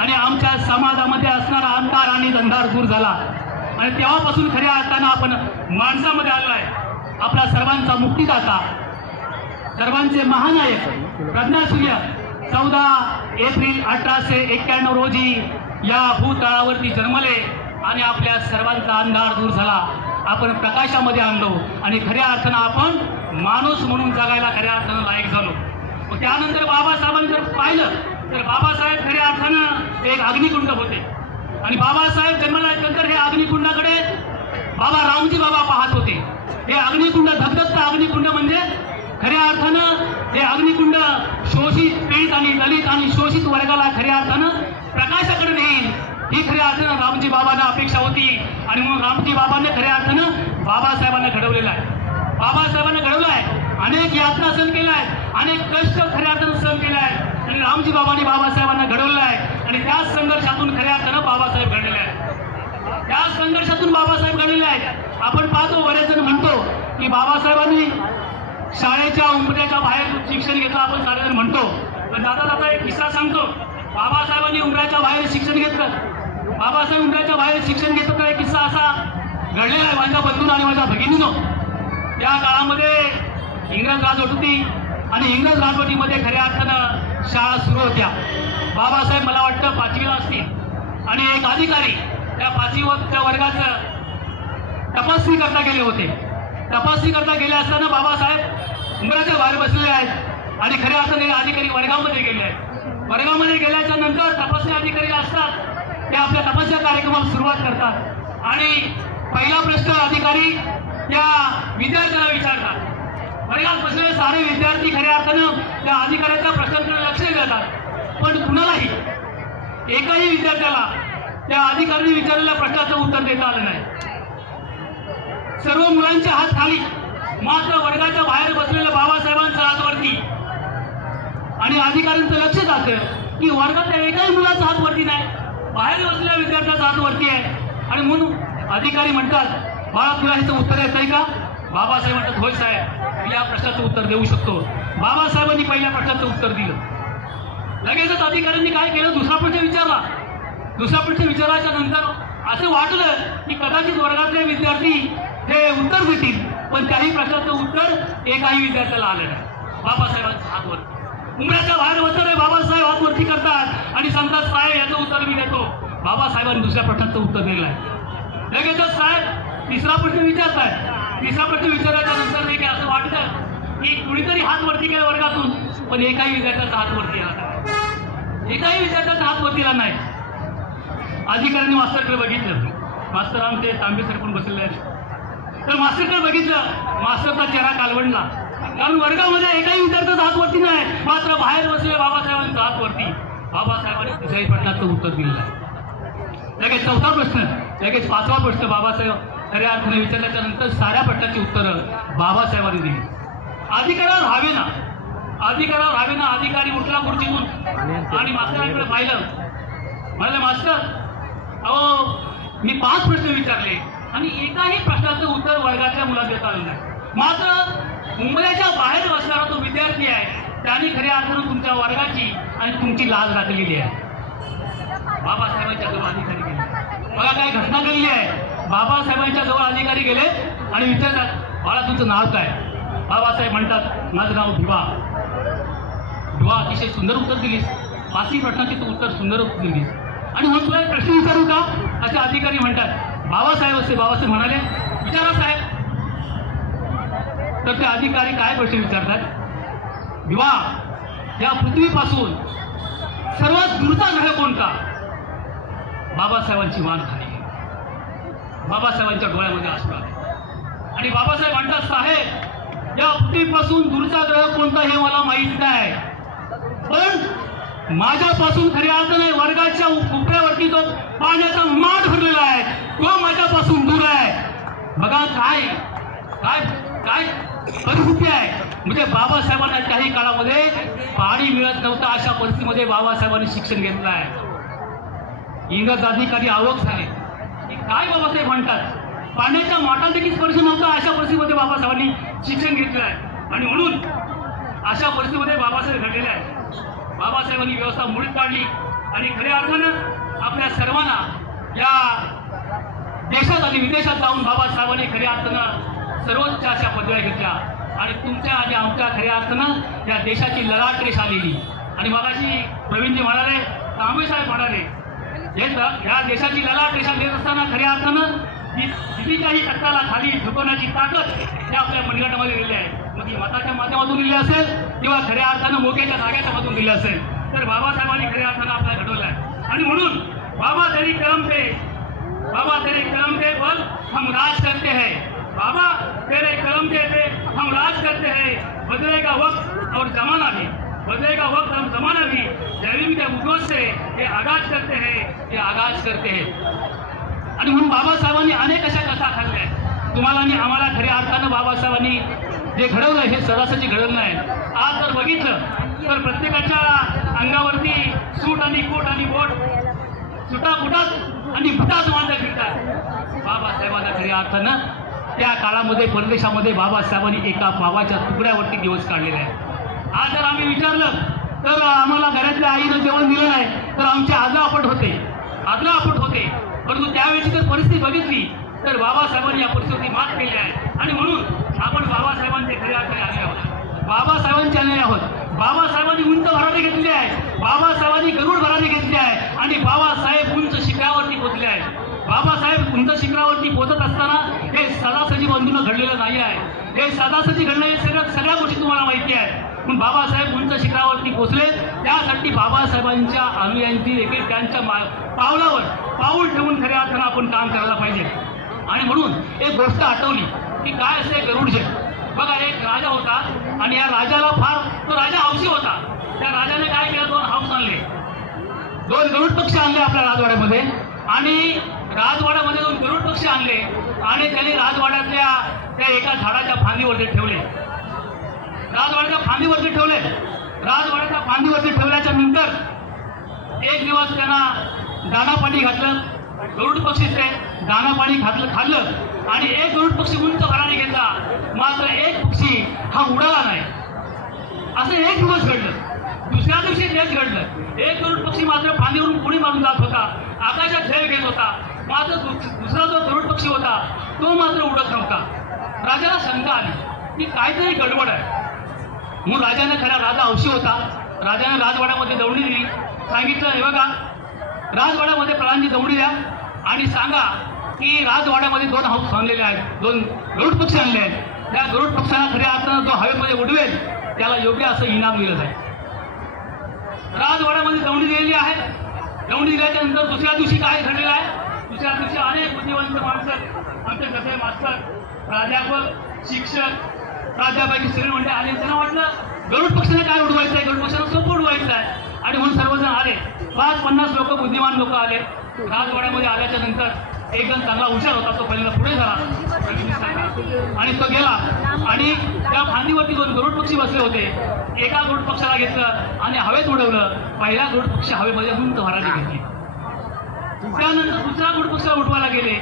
आणि आमच्या समाजामध्ये असणारा अंधार आणि अंधार दूर झाला. आणि तेव्हापासून खऱ्या अर्थानं आपण माणसामध्ये आलो आहे. आपला सर्वांचा मुक्तीदाता, सर्वांचे महानायक प्रज्ञा सूर्य 14 एप्रिल 1891 रोजी या भूतळावरती जन्मले आणि आपल्या सर्वांचा अंधार दूर झाला. आपण प्रकाशामध्ये आणलो आणि खऱ्या अर्थानं आपण माणूस म्हणून जगायला खऱ्या अर्थानं लायक झालो. त्यानंतर बाबासाहेबांनी जर पाहिलं तर बाबासाहेब खऱ्या अर्थानं एक अग्निकुंड होते. आणि बाबासाहेब जन्मल्यानंतर हे अग्निकुंडाकडे बाबा रामजी बाबा पाहत होते. हे अग्निकुंड, धगधगतं अग्निकुंड म्हणजे खऱ्या अर्थानं हे अग्निकुंड शोषित, पीडित आणि दलित आणि शोषित वर्गाला खऱ्या अर्थानं प्रकाशाकडे नेईल ही खऱ्या अर्थानं रामजी बाबांना अपेक्षा होती. आणि म्हणून रामजी बाबांनी खऱ्या अर्थानं बाबासाहेबांना घडवलेलं आहे. बाबासाहेबांना घडवलं आहे. अनेक यातना सहन केल्या आहेत, अनेक कष्ट खऱ्या अर्थानं सहन केले आहेत. आणि रामजी बाबांनी बाबासाहेबांना घडवलं आहे. आणि त्याच संघर्षातून खऱ्या अर्थानं बाबासाहेब घडलेले आहेत. त्याच संघर्षातून बाबासाहेब घडलेले आहेत. आपण पाहतो, बरेच जण म्हणतो की बाबासाहेबांनी शाळेच्या उंबऱ्याच्या बाहेर शिक्षण घेतलं, आपण सारेजण म्हणतो. पण दादा एक किस्सा सांगतो. बाबासाहेबांनी उंबऱ्याच्या बाहेर शिक्षण घेतलं. बाबासाहेब उंबऱ्याच्या बाहेर शिक्षण घेतलं तर एक किस्सा असा घडलेला आहे माझ्या बंधूंनो आणि माझ्या भगिनींनो. त्या काळामध्ये इंग्रज राजवट होती आणि इंग्रज राजवटीमध्ये खऱ्या अर्थानं शाळा सुरू होत्या. बाबासाहेब मला वाटतं 5वीला असतील आणि एक अधिकारी त्या 5वीच्या वर्गाचं तपासणी करता गेले होते. तपासणी करता गेले असताना बाबासाहेब उंबराच्या बाहेर बसलेले आहेत आणि खऱ्या अर्थाने अधिकारी वर्गामध्ये गेले आहेत. वर्गामध्ये गेल्याच्या नंतर तपासणी अधिकारी असतात ते आपल्या तपासण्या कार्यक्रमाला सुरुवात करतात आणि पहिला प्रश्न अधिकारी त्या विद्यार्थ्याला विचारतात. वर्गात बसलेले सारे विद्यार्थी खऱ्या अर्थानं त्या अधिकाऱ्याच्या प्रश्नांकडे लक्ष देतात, पण कुणालाही एकाही विद्यार्थ्याला त्या अधिकाऱ्यांनी विचारलेल्या प्रश्नाचं उत्तर देता आलं नाही. सर्व मुलांचे हात खाली, मात्र वर्गाच्या बाहेर बसलेल्या बाबासाहेबांचा हात वरती आणि अधिकाऱ्यांचं लक्ष जातं की वर्गातल्या एकाही मुलाचा हात वरती नाही, बाहेर बसलेल्या विद्यार्थ्याचा हात वरती आहे. आणि म्हणून अधिकारी म्हणतात, बाळा तुला ह्याचं उत्तर येत आहे का? बाबासाहेब म्हणतात, होय साहेब, मी या प्रश्नाचं उत्तर देऊ शकतो. बाबासाहेबांनी पहिल्या प्रश्नाचं उत्तर दिलं. लगेचच अधिकाऱ्यांनी काय केलं, दुसरा प्रश्न विचारला. दुसरा प्रश्न विचारायच्या नंतर असं वाटलं की कदाचित वर्गातले विद्यार्थी हे उत्तर देतील, पण काही प्रश्नाचं उत्तर एकाही विद्यार्थ्याला आलं नाही. बाबासाहेबांचा हात वरती, उमऱ्याच्या बाहेर बसणारे बाबासाहेब हात वरती करतात आणि सांगतात, साहेब याचं उत्तर मी देतो. बाबासाहेबांनी दुसऱ्या प्रश्नाचं उत्तर दिलं आहे. लगेचच साहेब तिसरा प्रश्न विचारताय. तिसरा प्रश्न विचारायच्या नंतर देखील असं वाटतं की कुणीतरी हात वरती केलं वर्गातून, पण एकाही विद्यार्थ्याचा हात वरती आला नाही. एकाही विद्यार्थ्याचा हात वरती आला नाही. अधिकाऱ्यांनी मास्तरकडे बघितलं. मास्तर आमचे तांबे सर पण बसलेले आहेत. तर मास्तरकडे बघितलं, मास्तरचा चेहरा कालवडला, कारण वर्गामध्ये एकाही विद्यार्थ्याचा हात वरती नाही, मात्र बाहेर बसलेल्या बाबासाहेबांचा हात वरती. बाबासाहेबांनी तिसऱ्याही प्रश्नाचं उत्तर दिलेलं आहे. लगेच चौथा प्रश्न, लगेच पाचवा प्रश्न बाबासाहेब खऱ्या अर्थाने विचारल्याच्या नंतर साऱ्या प्रश्नाची उत्तरं बाबासाहेबांनी दिली. अधिकारावर हवे ना, अधिकारावर हवे ना. अधिकारी उठला खुर्चीतून आणि मास्तरांकडे पाहिलं, म्हणाले, मास्टर अहो मी 5 प्रश्न विचारले आणि एकाही प्रश्नाचं उत्तर वर्गातल्या मुलाला देता आलं नाही. मात्र मुंबईच्या बाहेर बसणारा तो विद्यार्थी आहे, त्याने खऱ्या अर्थानं तुमच्या वर्गाची आणि तुमची लाज राखलेली आहे. बाबासाहेबांच्या जवळ अधिकारी गेले. बघा काय घटना घडली आहे. बाबासाहेबांच्या जवळ अधिकारी गेले आणि विचारतात, बाळा तुमचं नाव काय? बाबासाहेब म्हणतात, माझं नाव भिवा. भिवा, अतिशय सुंदर उत्तर दिलीस. 5ही प्रश्नाचे तू उत्तर सुंदर उत्तर दिलीस. आणि म्हणून तुला एक प्रश्न विचारू का? असे अधिकारी म्हणतात. बाबासाहेब असे बाबासाहेब म्हणाले, विचारा साहेब. तर ते अधिकारी काय प्रश्न विचारतात? भिवा, या पृथ्वीपासून सर्वात दूरचा ग्रह कोणता? बाबासाहेबांची मान खाली. बाबासाहेबांच्या डोळ्यामध्ये अश्रू आले आणि बाबासाहेब म्हणतात, साहेब या पृथ्वीपासून दूरचा ग्रह कोणता हे मला माहीत नाही, पण माझ्यापासून खऱ्या अर्थाने वर्गाच्या कोपऱ्यावरती जो पाण्याचा माठ भरलेला आहे तो माझ्यापासून दूर आहे. बघा काय काय काय परिस्थिती आहे. म्हणजे बाबासाहेबांना काही काळामध्ये पाणी मिळत नव्हतं, अशा परिस्थितीमध्ये बाबासाहेबांनी शिक्षण घेतलं आहे. इंग्रज अधिकारी आवक झाले. काय बाबासाहेब म्हणतात, पाण्याच्या माठात देखील स्पर्श नव्हता, अशा परिस्थितीमध्ये बाबासाहेबांनी शिक्षण घेतलं आहे. आणि म्हणून अशा परिस्थितीमध्ये बाबासाहेब घडलेले आहे. बाबासाहेबांनी व्यवस्था मुळीत काढली आणि खऱ्या अर्थानं आपल्या सर्वांना या देशात आणि विदेशात जाऊन बाबासाहेबांनी खऱ्या अर्थानं सर्वोच्च अशा पदव्या घेतल्या आणि तुमच्या आणि आमच्या खऱ्या अर्थानं या देशाची ललाट रेष आलेली. आणि मगाशी प्रवीणजी म्हणाले, तांबे साहेब म्हणाले, या देशाची ललाट रेषा देत असताना खऱ्या अर्थानं कितीच्याही टक्काला खाली झुकवण्याची ताकद हे आपल्या मनगटामध्ये दिली आहे. मग ती मताच्या माध्यमातून दिली असेल किंवा खऱ्या अर्थानं मोक्याच्या धाग्याच्या मधून दिली असेल, तर बाबासाहेबांनी खऱ्या अर्थानं आपल्याला घडवलं आहे. आणि म्हणून बाबा तेरी कलम पे बोल हम राज करते हैं. बाबा तेरे कलम पे हम राज करते हैं. बदलेगा वक्त और जमाना भी, बदलेगा वक्त और जमाना भी. जमीन के उद्योग से ये आगाज करते हैं. आणि म्हणून बाबासाहेबांनी अनेक अशा कथा खाल्ल्या. तुम्हाला आणि आम्हाला खऱ्या अर्थानं बाबासाहेबांनी जे घडवलं हे सहजासहजी घडवलं नाही. आज जर बघितलं तर प्रत्येकाच्या अंगावरती सूट आणि कोट आणि बोट, सुटा बुटात आणि बुटात बांधल्या फिरतात. बाबासाहेबांना खऱ्या अर्थानं त्या काळामध्ये परदेशामध्ये बाबासाहेबांनी एका पावाच्या तुकड्यावरती दिवस काढलेले आहेत. आज जर आम्ही विचारलं तर आम्हाला घरातल्या आईनं जेवण दिलं नाही तर आमचे आदलापट होते. परंतु त्यावेळेची जर परिस्थिती बघितली तर बाबासाहेबांनी या परिस्थितीवर मात केली आहे. आणि म्हणून आपण बाबासाहेबांचे खऱ्या अर्थाने आले आहोत. बाबासाहेबांचे आले आहोत. बाबासाहेबांनी उंच भरारी घेतली आहे. बाबासाहेबांनी गरुड भरारी घेतली आहे आणि बाबासाहेब उंच शिखरावरती पोहोचले आहेत. बाबासाहेब उंच शिखरावरती पोहोचत असताना हे सदासजी बंधूंना घडलेलं नाही आहे. हे सदासजी घडलं हे सगळ्या गोष्टी तुम्हाला माहिती आहे. पण बाबासाहेब उंच शिखरावरती पोहोचले, त्यासाठी बाबासाहेबांच्या अनुयायांची एक त्यांच्या पावलावर पाऊल ठेवून खऱ्या अर्थानं आपण काम करायला पाहिजे. आणि म्हणून एक गोष्ट आठवली की काय असते गरुडशेठ. बघा, एक राजा होता आणि या राजाला तो राजा हौशी होता. त्या राजाने काय केलं, 2 हाऊस आणले, 2 गरुड पक्षी आणले आपल्या राजवाड्यामध्ये. आणि राजवाड्यामध्ये 2 गरुड पक्षी आणले आणि त्यांनी राजवाड्यातल्या त्या एका झाडाच्या फांदीवरती ठेवले. राजवाड्याच्या फांदीवरती ठेवल्याच्या नंतर एक दिवस त्यांना दाणा पाणी घातलं. गरुड पक्षीचे दाणा पाणी खाल्लं आणि एक गरुड पक्षी उंच भराने घेतला, मात्र एक पक्षी हा उडाला नाही. असं एक दिवस घडलं. दुसऱ्या दिवशी तेच घडलं. एक गरुड पक्षी मात्र फांदीवरून पुढे मारून जात होता, आकाशात झेल घेत होता, मात्र दुसरा जो गरुड पक्षी होता तो मात्र उडत नव्हता. राजाला शंका आली की काहीतरी गडबड आहे. म्हणून राजाने, खरा राजा हौशी होता, राजाने राजवाड्यामध्ये दौंडी दिली. सांगितलं, हे बघा, राजवाड्यामध्ये प्रधानजी दौंडी द्या आणि सांगा की राजवाड्यामध्ये 2 हाऊस आणलेले आहेत, 2 गरुड पक्षी आणले आहेत. त्या गरुड पक्षाला खऱ्या अर्थानं जो हवेमध्ये उडवेल त्याला योग्य असं इनाम दिलं जाईल. राजवाड्यामध्ये दौंडी दिलेली आहे. दौंडी दिल्याच्या नंतर दुसऱ्या दिवशी काय घडलेलं आहे, दुसऱ्या दिवशी अनेक बुद्धिवंत माणसं, आमचे कसे मास्तर, प्राध्यापक, शिक्षक, प्राध्यापक सगळे म्हणजे आले. त्यांना वाटलं गरुड पक्षाने काय उडवायचं आहे, गरुड पक्षाला सोपं उडवायचं आहे. आणि म्हणून सर्वजण आले. 5-50 लोक, बुद्धिमान लोक आले. राजवाड्यामध्ये आल्याच्या नंतर एक जण चांगला हुशार होता, तो पहिल्यांदा पुढे झाला आणि तो गेला आणि त्या फांदीवरती 2 गरुड पक्षी बसले होते. एका गरुड पक्षाला घेतलं आणि हवेत उडवलं. पहिला गरुड पक्षी हवेमध्ये उंच भरारी घेतली. त्यानंतर दुसरा गरुड पक्षाला उडवायला गेले.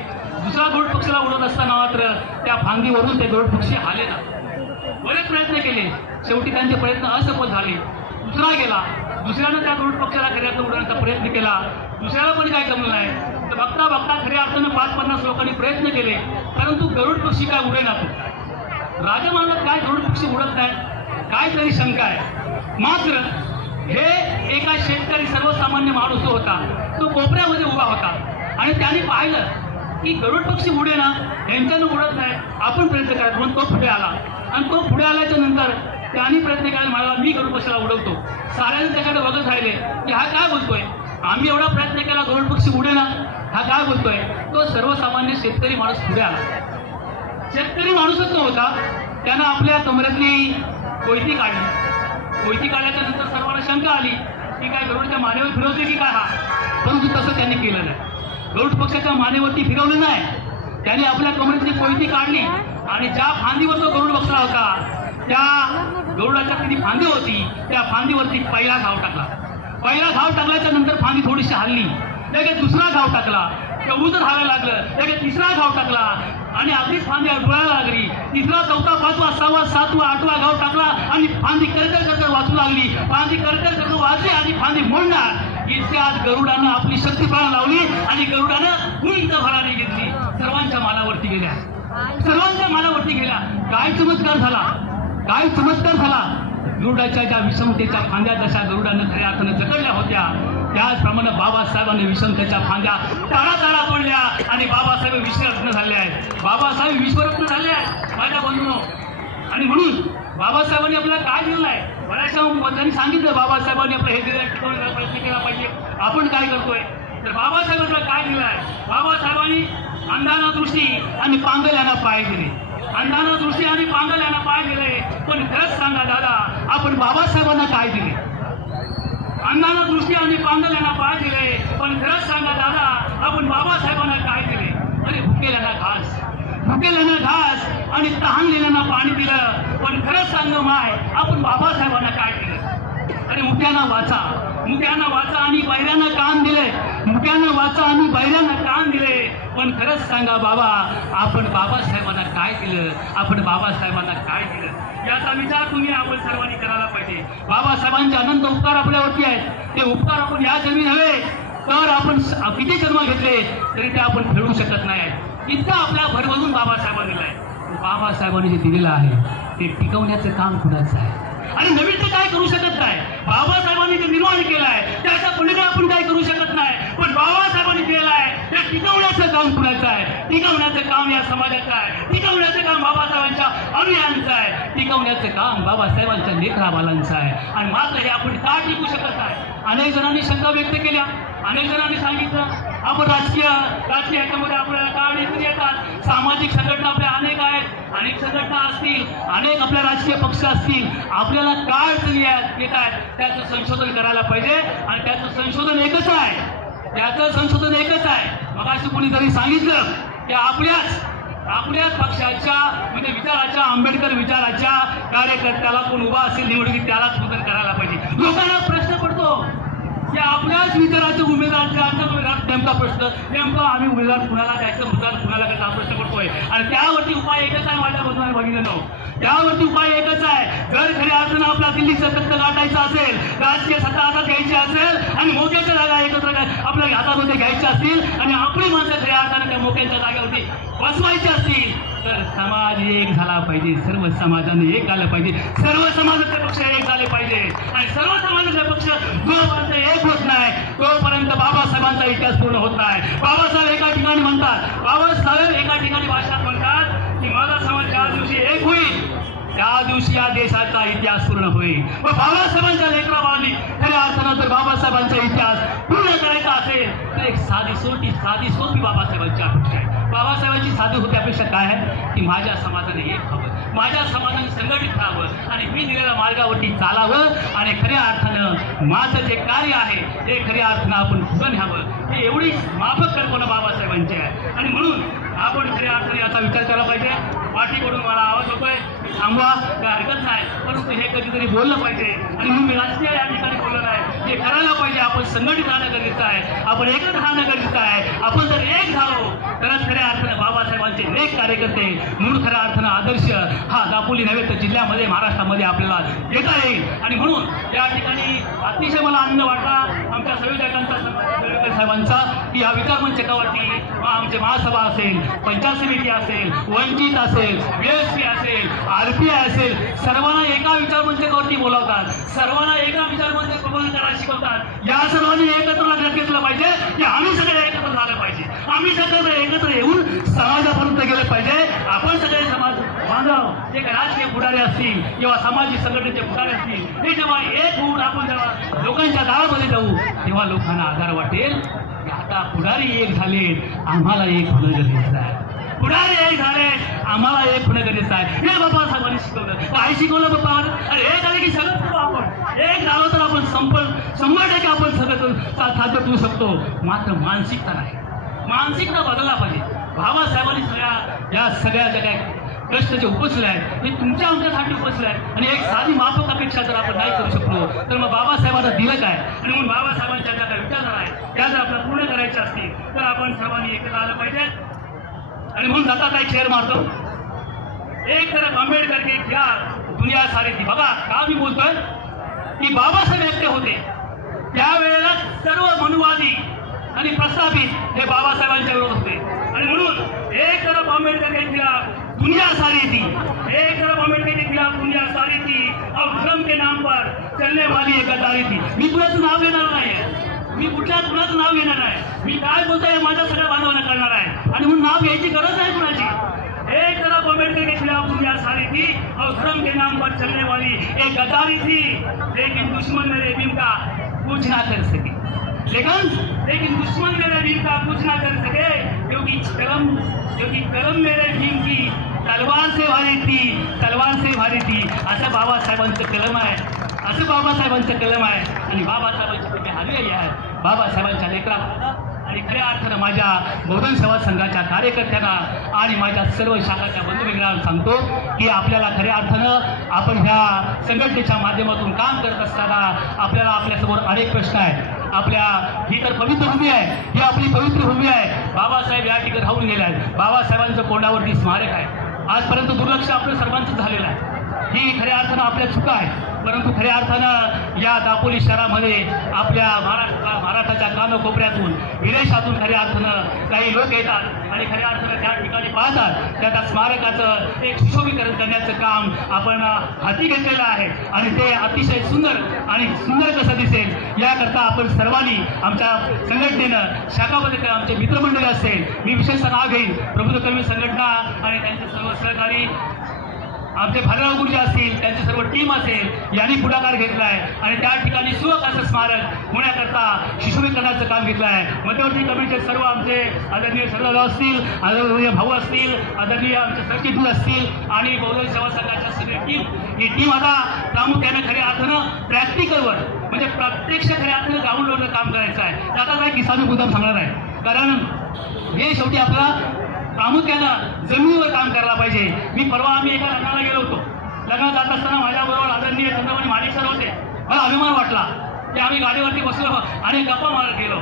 दुसरा गरुड पक्षाला उडवत असताना मात्र त्या फांदीवरून ते गरुड पक्षी आले ना. बरेच प्रयत्न केले, शेवटी त्यांचे प्रयत्न असफल झाले. दुसरा गेला. दुसऱ्यानं त्या गरुड पक्षाला खऱ्या अर्थानं उडवण्याचा प्रयत्न केला. दुसऱ्याला पण काही जमलं नाही. तर बघता बघता खऱ्या अर्थानं 5-50 लोकांनी प्रयत्न केले, परंतु गरुड पक्षी काय उडेना. राजा म्हणला, काय गरुड पक्षी उडत नाही, काहीतरी शंका आहे. मात्र हे एका शेतकरी, सर्वसामान्य माणूस होता, तो कोपऱ्यामध्ये उभा होता आणि त्याने पाहिलं की गरुड पक्षी उडेना, यांच्यानं उडत नाही, आपण प्रयत्न करायचा. म्हणून तो पुढे आला आणि तो पुढे आल्याच्या नंतर त्याने प्रयत्न करायला म्हणाला, मी गरुड पक्षीला उडवतो. साऱ्याने त्याच्याकडे बघत राहिले की हा काय बोलतोय, आम्ही एवढा प्रयत्न केला, गरुड पक्षी उडेना, हा काय बोलतोय. तो सर्वसामान्य शेतकरी माणूस पुढे आला. शेतकरी माणूसच तो होता. त्यानं आपल्या कमरेतली कोयती काढली. कोयती काढल्याच्या नंतर सर्वांना शंका आली की काय गरुडच्या मानेवर फिरवते की काय हा. परंतु तसं त्यांनी केलं नाही. गरुड पक्षाच्या मानेवरती फिरवलं नाही. त्याने आपल्या कमरेतली कोयती काढली आणि ज्या फांदीवर तो गरुड बसला होता त्या गरुडाच्या किती फांदी होती त्या फांदीवरती पहिला घाव टाकला. पहिला घाव टाकल्याच्या नंतर फांदी थोडीशी हल्ली. लगेच दुसरा घाव टाकला, उजर हालायला लागलं. लगेच तिसरा घाव टाकला आणि अगदीच फांदी डोळायला लागली. तिसरा, 4था, 5वा, 6वा, 7वा, 8वा घाव टाकला आणि फांदी करकर वाचू लागली. फांदी करकर वाचली आणि फांदी मोडणार. इतक्यात गरुडानं आपली शक्ती प्राण लावली आणि गरुडानं उंच भरारी घेतली. सर्वांच्या मालावरती गेल्या. काय चमत्कार झाला, काय चमत्कार झाला. गरुडाच्या ज्या विषमतेच्या फांद्या जशा गरुडानं खऱ्या अर्थानं जकडल्या होत्या, त्याचप्रमाणे बाबासाहेबांनी विषमतेच्या फांद्या ताळा तोडल्या आणि बाबासाहेब विश्वरत्न झाले आहेत. बाबासाहेब विश्वरत्न झाले आहेत माझ्या बंधूंनो. आणि म्हणून बाबासाहेबांनी आपल्याला काय दिलं आहे, बऱ्याचशा त्यांनी सांगितलं बाबासाहेबांनी आपलं हे दिलं, टिकवण्याचा प्रयत्न केला पाहिजे. आपण काय करतोय तर बाबासाहेबांना काय दिलं आहे. बाबासाहेबांनी अंधाना दृष्टी आणि पांगल्याना पाय दिले. अंधाना दृष्टी आणि पांगल्याना पाय दिले. पण खरंच सांगा दादा, आपण बाबासाहेबांना काय दिले. अंधाना दृष्टी आणि पांगल्याना पाय दिले, पण खरंच सांगा दादा, आपण बाबासाहेबांना काय दिले. अरे भुकेल्याना घास आणि तहानलेल्यांना पाणी दिलं, पण खरंच सांग माय, आपण बाबासाहेबांना काय दिलं. अरे मुक्यांना वाचा आणि बैऱ्यांना कान दिले. मुक्यांना वाचा आणि बैऱ्यांना कान दिले, पण खरंच सांगा बाबा, आपण बाबासाहेबांना काय दिलं. आपण बाबासाहेबांना काय दिलं याचा विचार आपण सर्वांनी करायला पाहिजे. बाबासाहेबांचे अनंत उपकार आपल्यावरती आहेत. ते उपकार आपण या जन्मी नव्हे तर आपण किती जन्म घेतले तरी ते आपण फेडू शकत नाही. इतकं आपल्या भरभरून बाबासाहेबांनी दिलं आहे. बाबासाहेबांनी जे दिलेलं आहे ते टिकवण्याचं काम कुणाचं आहे आणि नवीन ते काय करू शकत नाही. बाबासाहेबांनी जे निर्माण केलं आहे त्याच्या पलीकडे आपण काय करू शकत नाही. पण बाबासाहेबांनी केलं आहे हे टिकवण्याचं काम कुणाचं आहे? टिकवण्याचं काम या समाजाचं आहे, टिकवण्याचं काम बाबासाहेबांच्या अनुयायांचं आहे, टिकवण्याचं काम बाबासाहेबांच्या लेकराबालांचं आहे. आणि मात्र हे आपण का टिकू शकत नाही? अनेक जणांनी शंका व्यक्त केल्या, अनेक जणांनी सांगितलं आपण राजकीय ह्याच्यामध्ये आपल्याला का अडचणी येतात. सामाजिक संघटना आपल्या अनेक आहेत, अनेक संघटना असतील, अनेक आपल्या राजकीय पक्ष असतील, आपल्याला काय अडचणी येत आहेत त्याचं संशोधन करायला पाहिजे. आणि त्याचं संशोधन एकच आहे, त्याचं संशोधन एकच आहे. मग असं कोणीतरी सांगितलं की आपल्याच पक्षाच्या म्हणजे विचाराच्या, आंबेडकर विचाराच्या कार्यकर्त्याला कोण उभा असेल निवडणुकीत त्यालाच मतदान करायला पाहिजे. लोकांना प्रश्न पडतो की आपल्याच विचाराच्या उमेदवारांचा नेमका प्रश्न, नेमकं आम्ही उमेदवार कुणाला द्यायचं, मतदार कुणाला द्यायचा हा प्रश्न पडतोय. आणि त्यावरती उपाय एकच आहे माझ्या बंधूंनी बघितलं, त्यावरती उपाय एकच आहे. जर खऱ्या अर्थानं आपला दिल्लीचं तख्त गाठायचं असेल, राजकीय सत्ता हातात घ्यायची असेल आणि मोक्याच्या जागा एकत्र आपल्या हातामध्ये घ्यायच्या असतील आणि आपली माणसं खऱ्या अर्थानं त्या मोक्याच्या जागेवरती बसवायची असतील तर समाज एक झाला पाहिजे, सर्व समाजाने एक आलं पाहिजे, सर्व समाजाचे पक्ष एक झाले पाहिजे. आणि सर्व समाजाचे पक्ष जोपर्यंत एक होत नाही तोपर्यंत बाबासाहेबांचा इतिहास पूर्ण होत नाही. बाबासाहेब एका ठिकाणी म्हणतात, बाबासाहेब एका ठिकाणी भाषणात म्हणतात की माझा समाज ज्या दिवशी एक होईल त्या दिवशी या देशाचा इतिहास पूर्ण होईल. मग बाबासाहेबांच्या लेकराबाळांनी खऱ्या अर्थानं जर बाबासाहेबांचा इतिहास पूर्ण करायचा असेल तर एक साधी सोपी बाबासाहेबांची अपेक्षा आहे. बाबासाहेबांची साधी होती अपेक्षा काय आहे की माझ्या समाजाने एक व्हावं, माझ्या समाजाने संघटित राहावं आणि मी दिलेल्या मार्गावरती चालावं आणि खऱ्या अर्थानं माझं जे कार्य आहे ते खऱ्या अर्थानं आपण पुढं न्यावं. ही एवढी माफक कल्पना बाबासाहेबांची आहे. आणि म्हणून आपण खऱ्या अर्थाने याचा विचार केला पाहिजे. पाठीकडून मला आवाज होतोय, थांबवा, काय हरकत नाही, परंतु हे कधीतरी बोललं पाहिजे. आणि म्हणून मी राजकीय या ठिकाणी बोललं नाही, हे करायला पाहिजे. आपण संघटित राहणं गरजेचं आहे, आपण एकत्र राहणं गरजेचं आहे. आपण जर एक झालो तरच खऱ्या अर्थानं बाबासाहेबांचे नेक कार्यकर्ते म्हणून खऱ्या अर्थानं आदर्श हा दापोली नव्हे तर जिल्ह्यामध्ये, महाराष्ट्रामध्ये आपल्याला येता येईल. आणि म्हणून या ठिकाणी अतिशय मला आनंद वाटला आमच्या संयोजकांचा, साहेबांचा, की या विचारमंचकावरती आमचे महासभा असेल, पंचायत समिती असेल, वंचित असेल, VSP असेल, RPI असेल, सर्वांना एका विचारमंचकावरती बोलावतात, सर्वांना एका विचारमंच प्रबोधन करायला शिकवतात. या सर्वांनी एकत्र लक्षात घेतलं पाहिजे की आम्ही सगळे एकत्र झालं पाहिजे, आम्ही सगळे एकत्र येऊन समाजापर्यंत गेलं पाहिजे. आपण सगळे समाज बांधव, जे राजकीय पुढारी असतील किंवा सामाजिक संघटनेचे पुढारी असतील, हे जेव्हा एक होऊन आपण जेव्हा लोकांच्या दारामध्ये जाऊ तेव्हा लोकांना आधार वाटेल की आता पुढारी एक झाले, आम्हाला एक होणं गरजेचं आहे. पुढारी एक झाले, आम्हाला एक होणं गरजेचं आहे. हे बाबासाहेबांनी शिकवलं. काय शिकवलं बाबा? अरे एक झाले की सगळं करू आपण, एक झालो तर आपण 100% आपण सगळं साध्य करू शकतो. मात्र मानसिकता नाही, मानसिकता बदलला पाहिजे. बाबासाहेबांनी या सगळ्या ज्या काय कष्ट जे उपसले आहेत हे तुमच्या आमच्यासाठी उपसले आहेत. आणि एक साधी माफक अपेक्षा जर आपण नाही करू शकलो तर मग बाबासाहेबांना दिलं काय? आणि म्हणून बाबासाहेबांच्या ज्या काही विचारधारा आहेत त्या जर आपल्याला पूर्ण करायच्या असतील तर आपण सर्वांनी एकत्र आलं पाहिजे. आणि म्हणून जाता एक शेअर मारतो, एक तरफ आंबेडकर के खिलाफ दुनिया सारी थी. बघा का मी बोलतोय की बाबासाहेब एकटे होते त्यावेळेला सर्व मनुवादी आणि प्रस्थापित हे बाबासाहेबांच्या विरोध होते. आणि म्हणून एक तरफ आंबेडकर के खिलाफ दुनिया सारी थी, एक तरफ आंबेडकर के खिलाफ दुनिया सारी थी और धर्म के नाम पर चलने वाली एक गद्दारी थी. मी कुणाचं नाव घेणार नाही, मी कुणाचं नाव घेणार आहे, मी काय बोलतोय माझ्या सगळ्या बांधवांना करणार आहे. आणि म्हणून नाव घ्यायची गरज आहे कुणाची. एक तरफ आंबेडकर के खिलाफ दुनिया सारी थी और धर्म के नाम पर चलने वाली एक गद्दारी थी, लेकिन दुश्मन मेरे भीम का कुछ ना कर सके, लेकिन दुश्मन मेरे भीम का कुछ ना कर सके क्योंकि कलम मेरे भीम की तलवार से भारी थी. असं बाबासाहेबांचं कलम आहे, असं बाबासाहेबांचं कलम आहे. आणि बाबासाहेबांची तुम्ही हरलेली आहे बाबासाहेबांच्या लेकरांना. आणि खऱ्या अर्थानं माझ्या बहुजन सेवा संघाच्या कार्यकर्त्यांना आणि माझ्या सर्व शाखाच्या बंधुमित्रांना सांगतो की आपल्याला खऱ्या अर्थानं आपण ह्या संघटनेच्या माध्यमातून काम करत असताना आपल्याला आपल्यासमोर अनेक प्रश्न आहेत. आपल्या ही तर पवित्र भूमी आहे, ही आपली पवित्र भूमी आहे. बाबासाहेब या ठिकाणी राहून गेले आहेत. बाबासाहेबांचं कोंडावरती स्मारक आहे. आजपर्यंत दुर्लक्ष आपलं सर्वांचं झालेलं आहे. ही खऱ्या अर्थानं आपल्या चुका आहे, परंतु खऱ्या अर्थानं या दापोली शहरामध्ये आपल्या महाराष्ट्राच्या कानकोपऱ्यातून विदेशातून खऱ्या अर्थानं काही लोक येतात आणि खऱ्या अर्थानं त्या ठिकाणी पाहतात. त्या स्मारकाचं एक सुशोभीकरण करण्याचं काम आपण हाती घेतलेलं आहे आणि ते अतिशय सुंदर कसं दिसेल याकरता आपण सर्वांनी आमच्या संघटनेनं शाखामध्ये आमचे मित्रमंडळी असेल, मी विशेषतः नाव घेईन प्रबुद्धकर्मी संघटना आणि त्यांचे सर्व सहकारी आमचे भालेराव गुरुजी असतील, त्यांची सर्व टीम असेल यांनी पुढाकार घेतला आहे आणि त्या ठिकाणी सुबक असं स्मारक होण्याकरता सुशोभीकरणाचं काम घेतलं आहे. मध्यवर्ती कमिटीचे सर्व आमचे आदरणीय सरदारराव असतील, आदरणीय भाऊ असतील, आदरणीय आमचे सरचिटणीस असतील आणि बहुजन सेवा संघाच्या सगळी टीम, ही टीम आता प्रामुख्याने खऱ्या अर्थानं प्रॅक्टिकलवर म्हणजे प्रत्यक्ष खऱ्या अर्थानं ग्राउंडवर काम करायचं आहे. त्याचा काही किस्सा मी मुद्दाम सांगणार आहे, कारण हे शेवटी आपला प्रामुख्यानं जमिनीवर काम करायला पाहिजे. मी परवा आम्ही एका लग्नाला गेलो होतो. लग्नात जात असताना माझ्याबरोबर आदरणीय चंद्रमणी माडिक सर होते. मला अभिमान वाटला की आम्ही गाडीवरती बसलो आणि गप्पा मारत गेलो.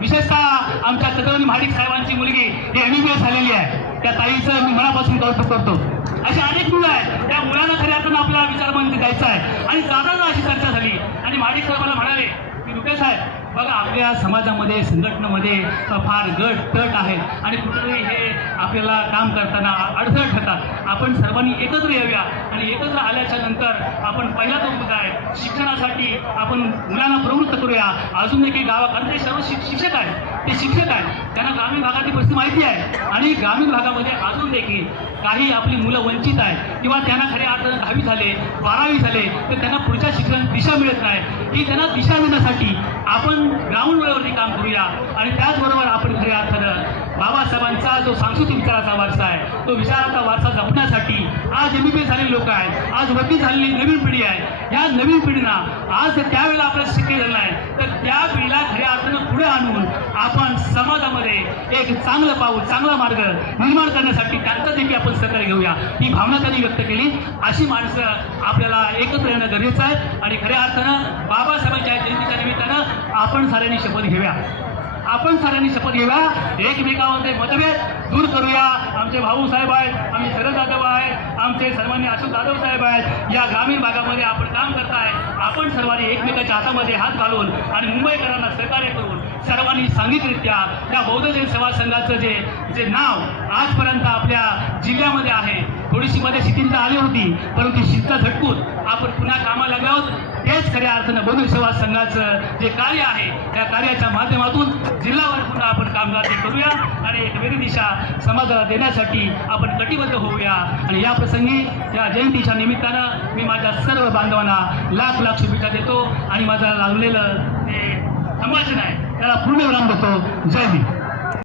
विशेषतः आमच्या चंद्रमणी माडिक साहेबांची मुलगी ही MBBS झालेली आहे. त्या ताईचं मी मनापासून कौतुक करतो. अशी अनेक मुलं आहेत, त्या मुलांना खऱ्या अर्थानं आपल्याला विचारमंच द्यायचा आहे आणि जाताना अशी चर्चा झाली आणि माडिक सर मला म्हणाले की रुपे साहेब बघा, आपल्या समाजामध्ये संघटनेमध्ये फार गट तट आहेत आणि कुठेतरी हे आपल्याला काम करताना अडथळे ठरतात. आपण सर्वांनी एकत्र येऊया आणि एकत्र आल्याच्या नंतर आपण पहिला जो मुद्दा आहे शिक्षणासाठी आपण मुलांना प्रवृत्त करूया. अजून देखील गावाकडे ते सर्व शिक्षक आहेत, ते शिक्षक आहेत, त्यांना ग्रामीण भागाची परिस्थिती माहिती आहे आणि ग्रामीण भागामध्ये अजून देखील काही आपली मुलं वंचित आहेत किंवा त्यांना खऱ्या अर्थानं 10वी झाले 12वी झाले तर त्यांना पुढच्या शिक्षणात दिशा मिळत नाही. ही त्यांना दिशा देण्यासाठी आपण ग्राउंड लेवलवरती काम करूया आणि त्याचबरोबर आपण खऱ्या अर्थानं बाबासाहेबांचा जो सांस्कृतिक विचाराचा वारसा आहे तो विचाराचा वारसा जपण्यासाठी आज MBBS झालेले लोक आहेत, आज वकील झालेली नवीन पिढी आहे. या नवीन पिढीला आज त्यावेळेला आपल्याला शक्य झालं नाही तर त्या पिढीला खऱ्या अर्थानं पुढे आणून आपण समाजामध्ये एक चांगलं पाऊल चांगला मार्ग निर्माण करण्यासाठी त्यांचा देखील आपण सहकार्य घेऊया. ही भावना त्यांनी व्यक्त केली. अशी माणसं आपल्याला एकत्र येणं गरजेचं आहे आणि खऱ्या अर्थानं बाबासाहेबांच्या जयंतीच्या निमित्तानं आपण साऱ्यांनी शपथ घेऊया. एकमेकांमध्ये मतभेद दूर करूया. आमचे भाऊ साहेब आहेत, आम्ही शरद जाधव आहेत, आमचे सर्वांनी अशोक जाधव साहेब आहेत. या ग्रामीण भागामध्ये आपण काम करताय. आपण सर्वांनी एकमेकाच्या हातामध्ये हात घालून आणि मुंबईकरांना सहकार्य करून सर्वांनी सांघिकरित्या त्या बौद्धजन सेवा संघाचं जे नाव आजपर्यंत आपल्या जिल्ह्यामध्ये आहे, थोडीशी मध्ये शिथिलता आली होती परंतु शिस्त झटकून आपण पुन्हा कामाला लागलो आहोत. तेच खऱ्या अर्थानं बौद्ध सेवा संघाचं जे कार्य आहे त्या कार्याच्या माध्यमातून जिल्हावर पुन्हा आपण कामगार करूया आणि एक वेगळी दिशा समाजाला देण्यासाठी आपण कटिबद्ध होऊया. आणि या प्रसंगी या जयंतीच्या निमित्तानं मी माझ्या सर्व बांधवांना लाख लाख शुभेच्छा देतो आणि माझं लागलेलं जे संभाषण आहे त्याला पूर्ण विराम देतो. जय भीम.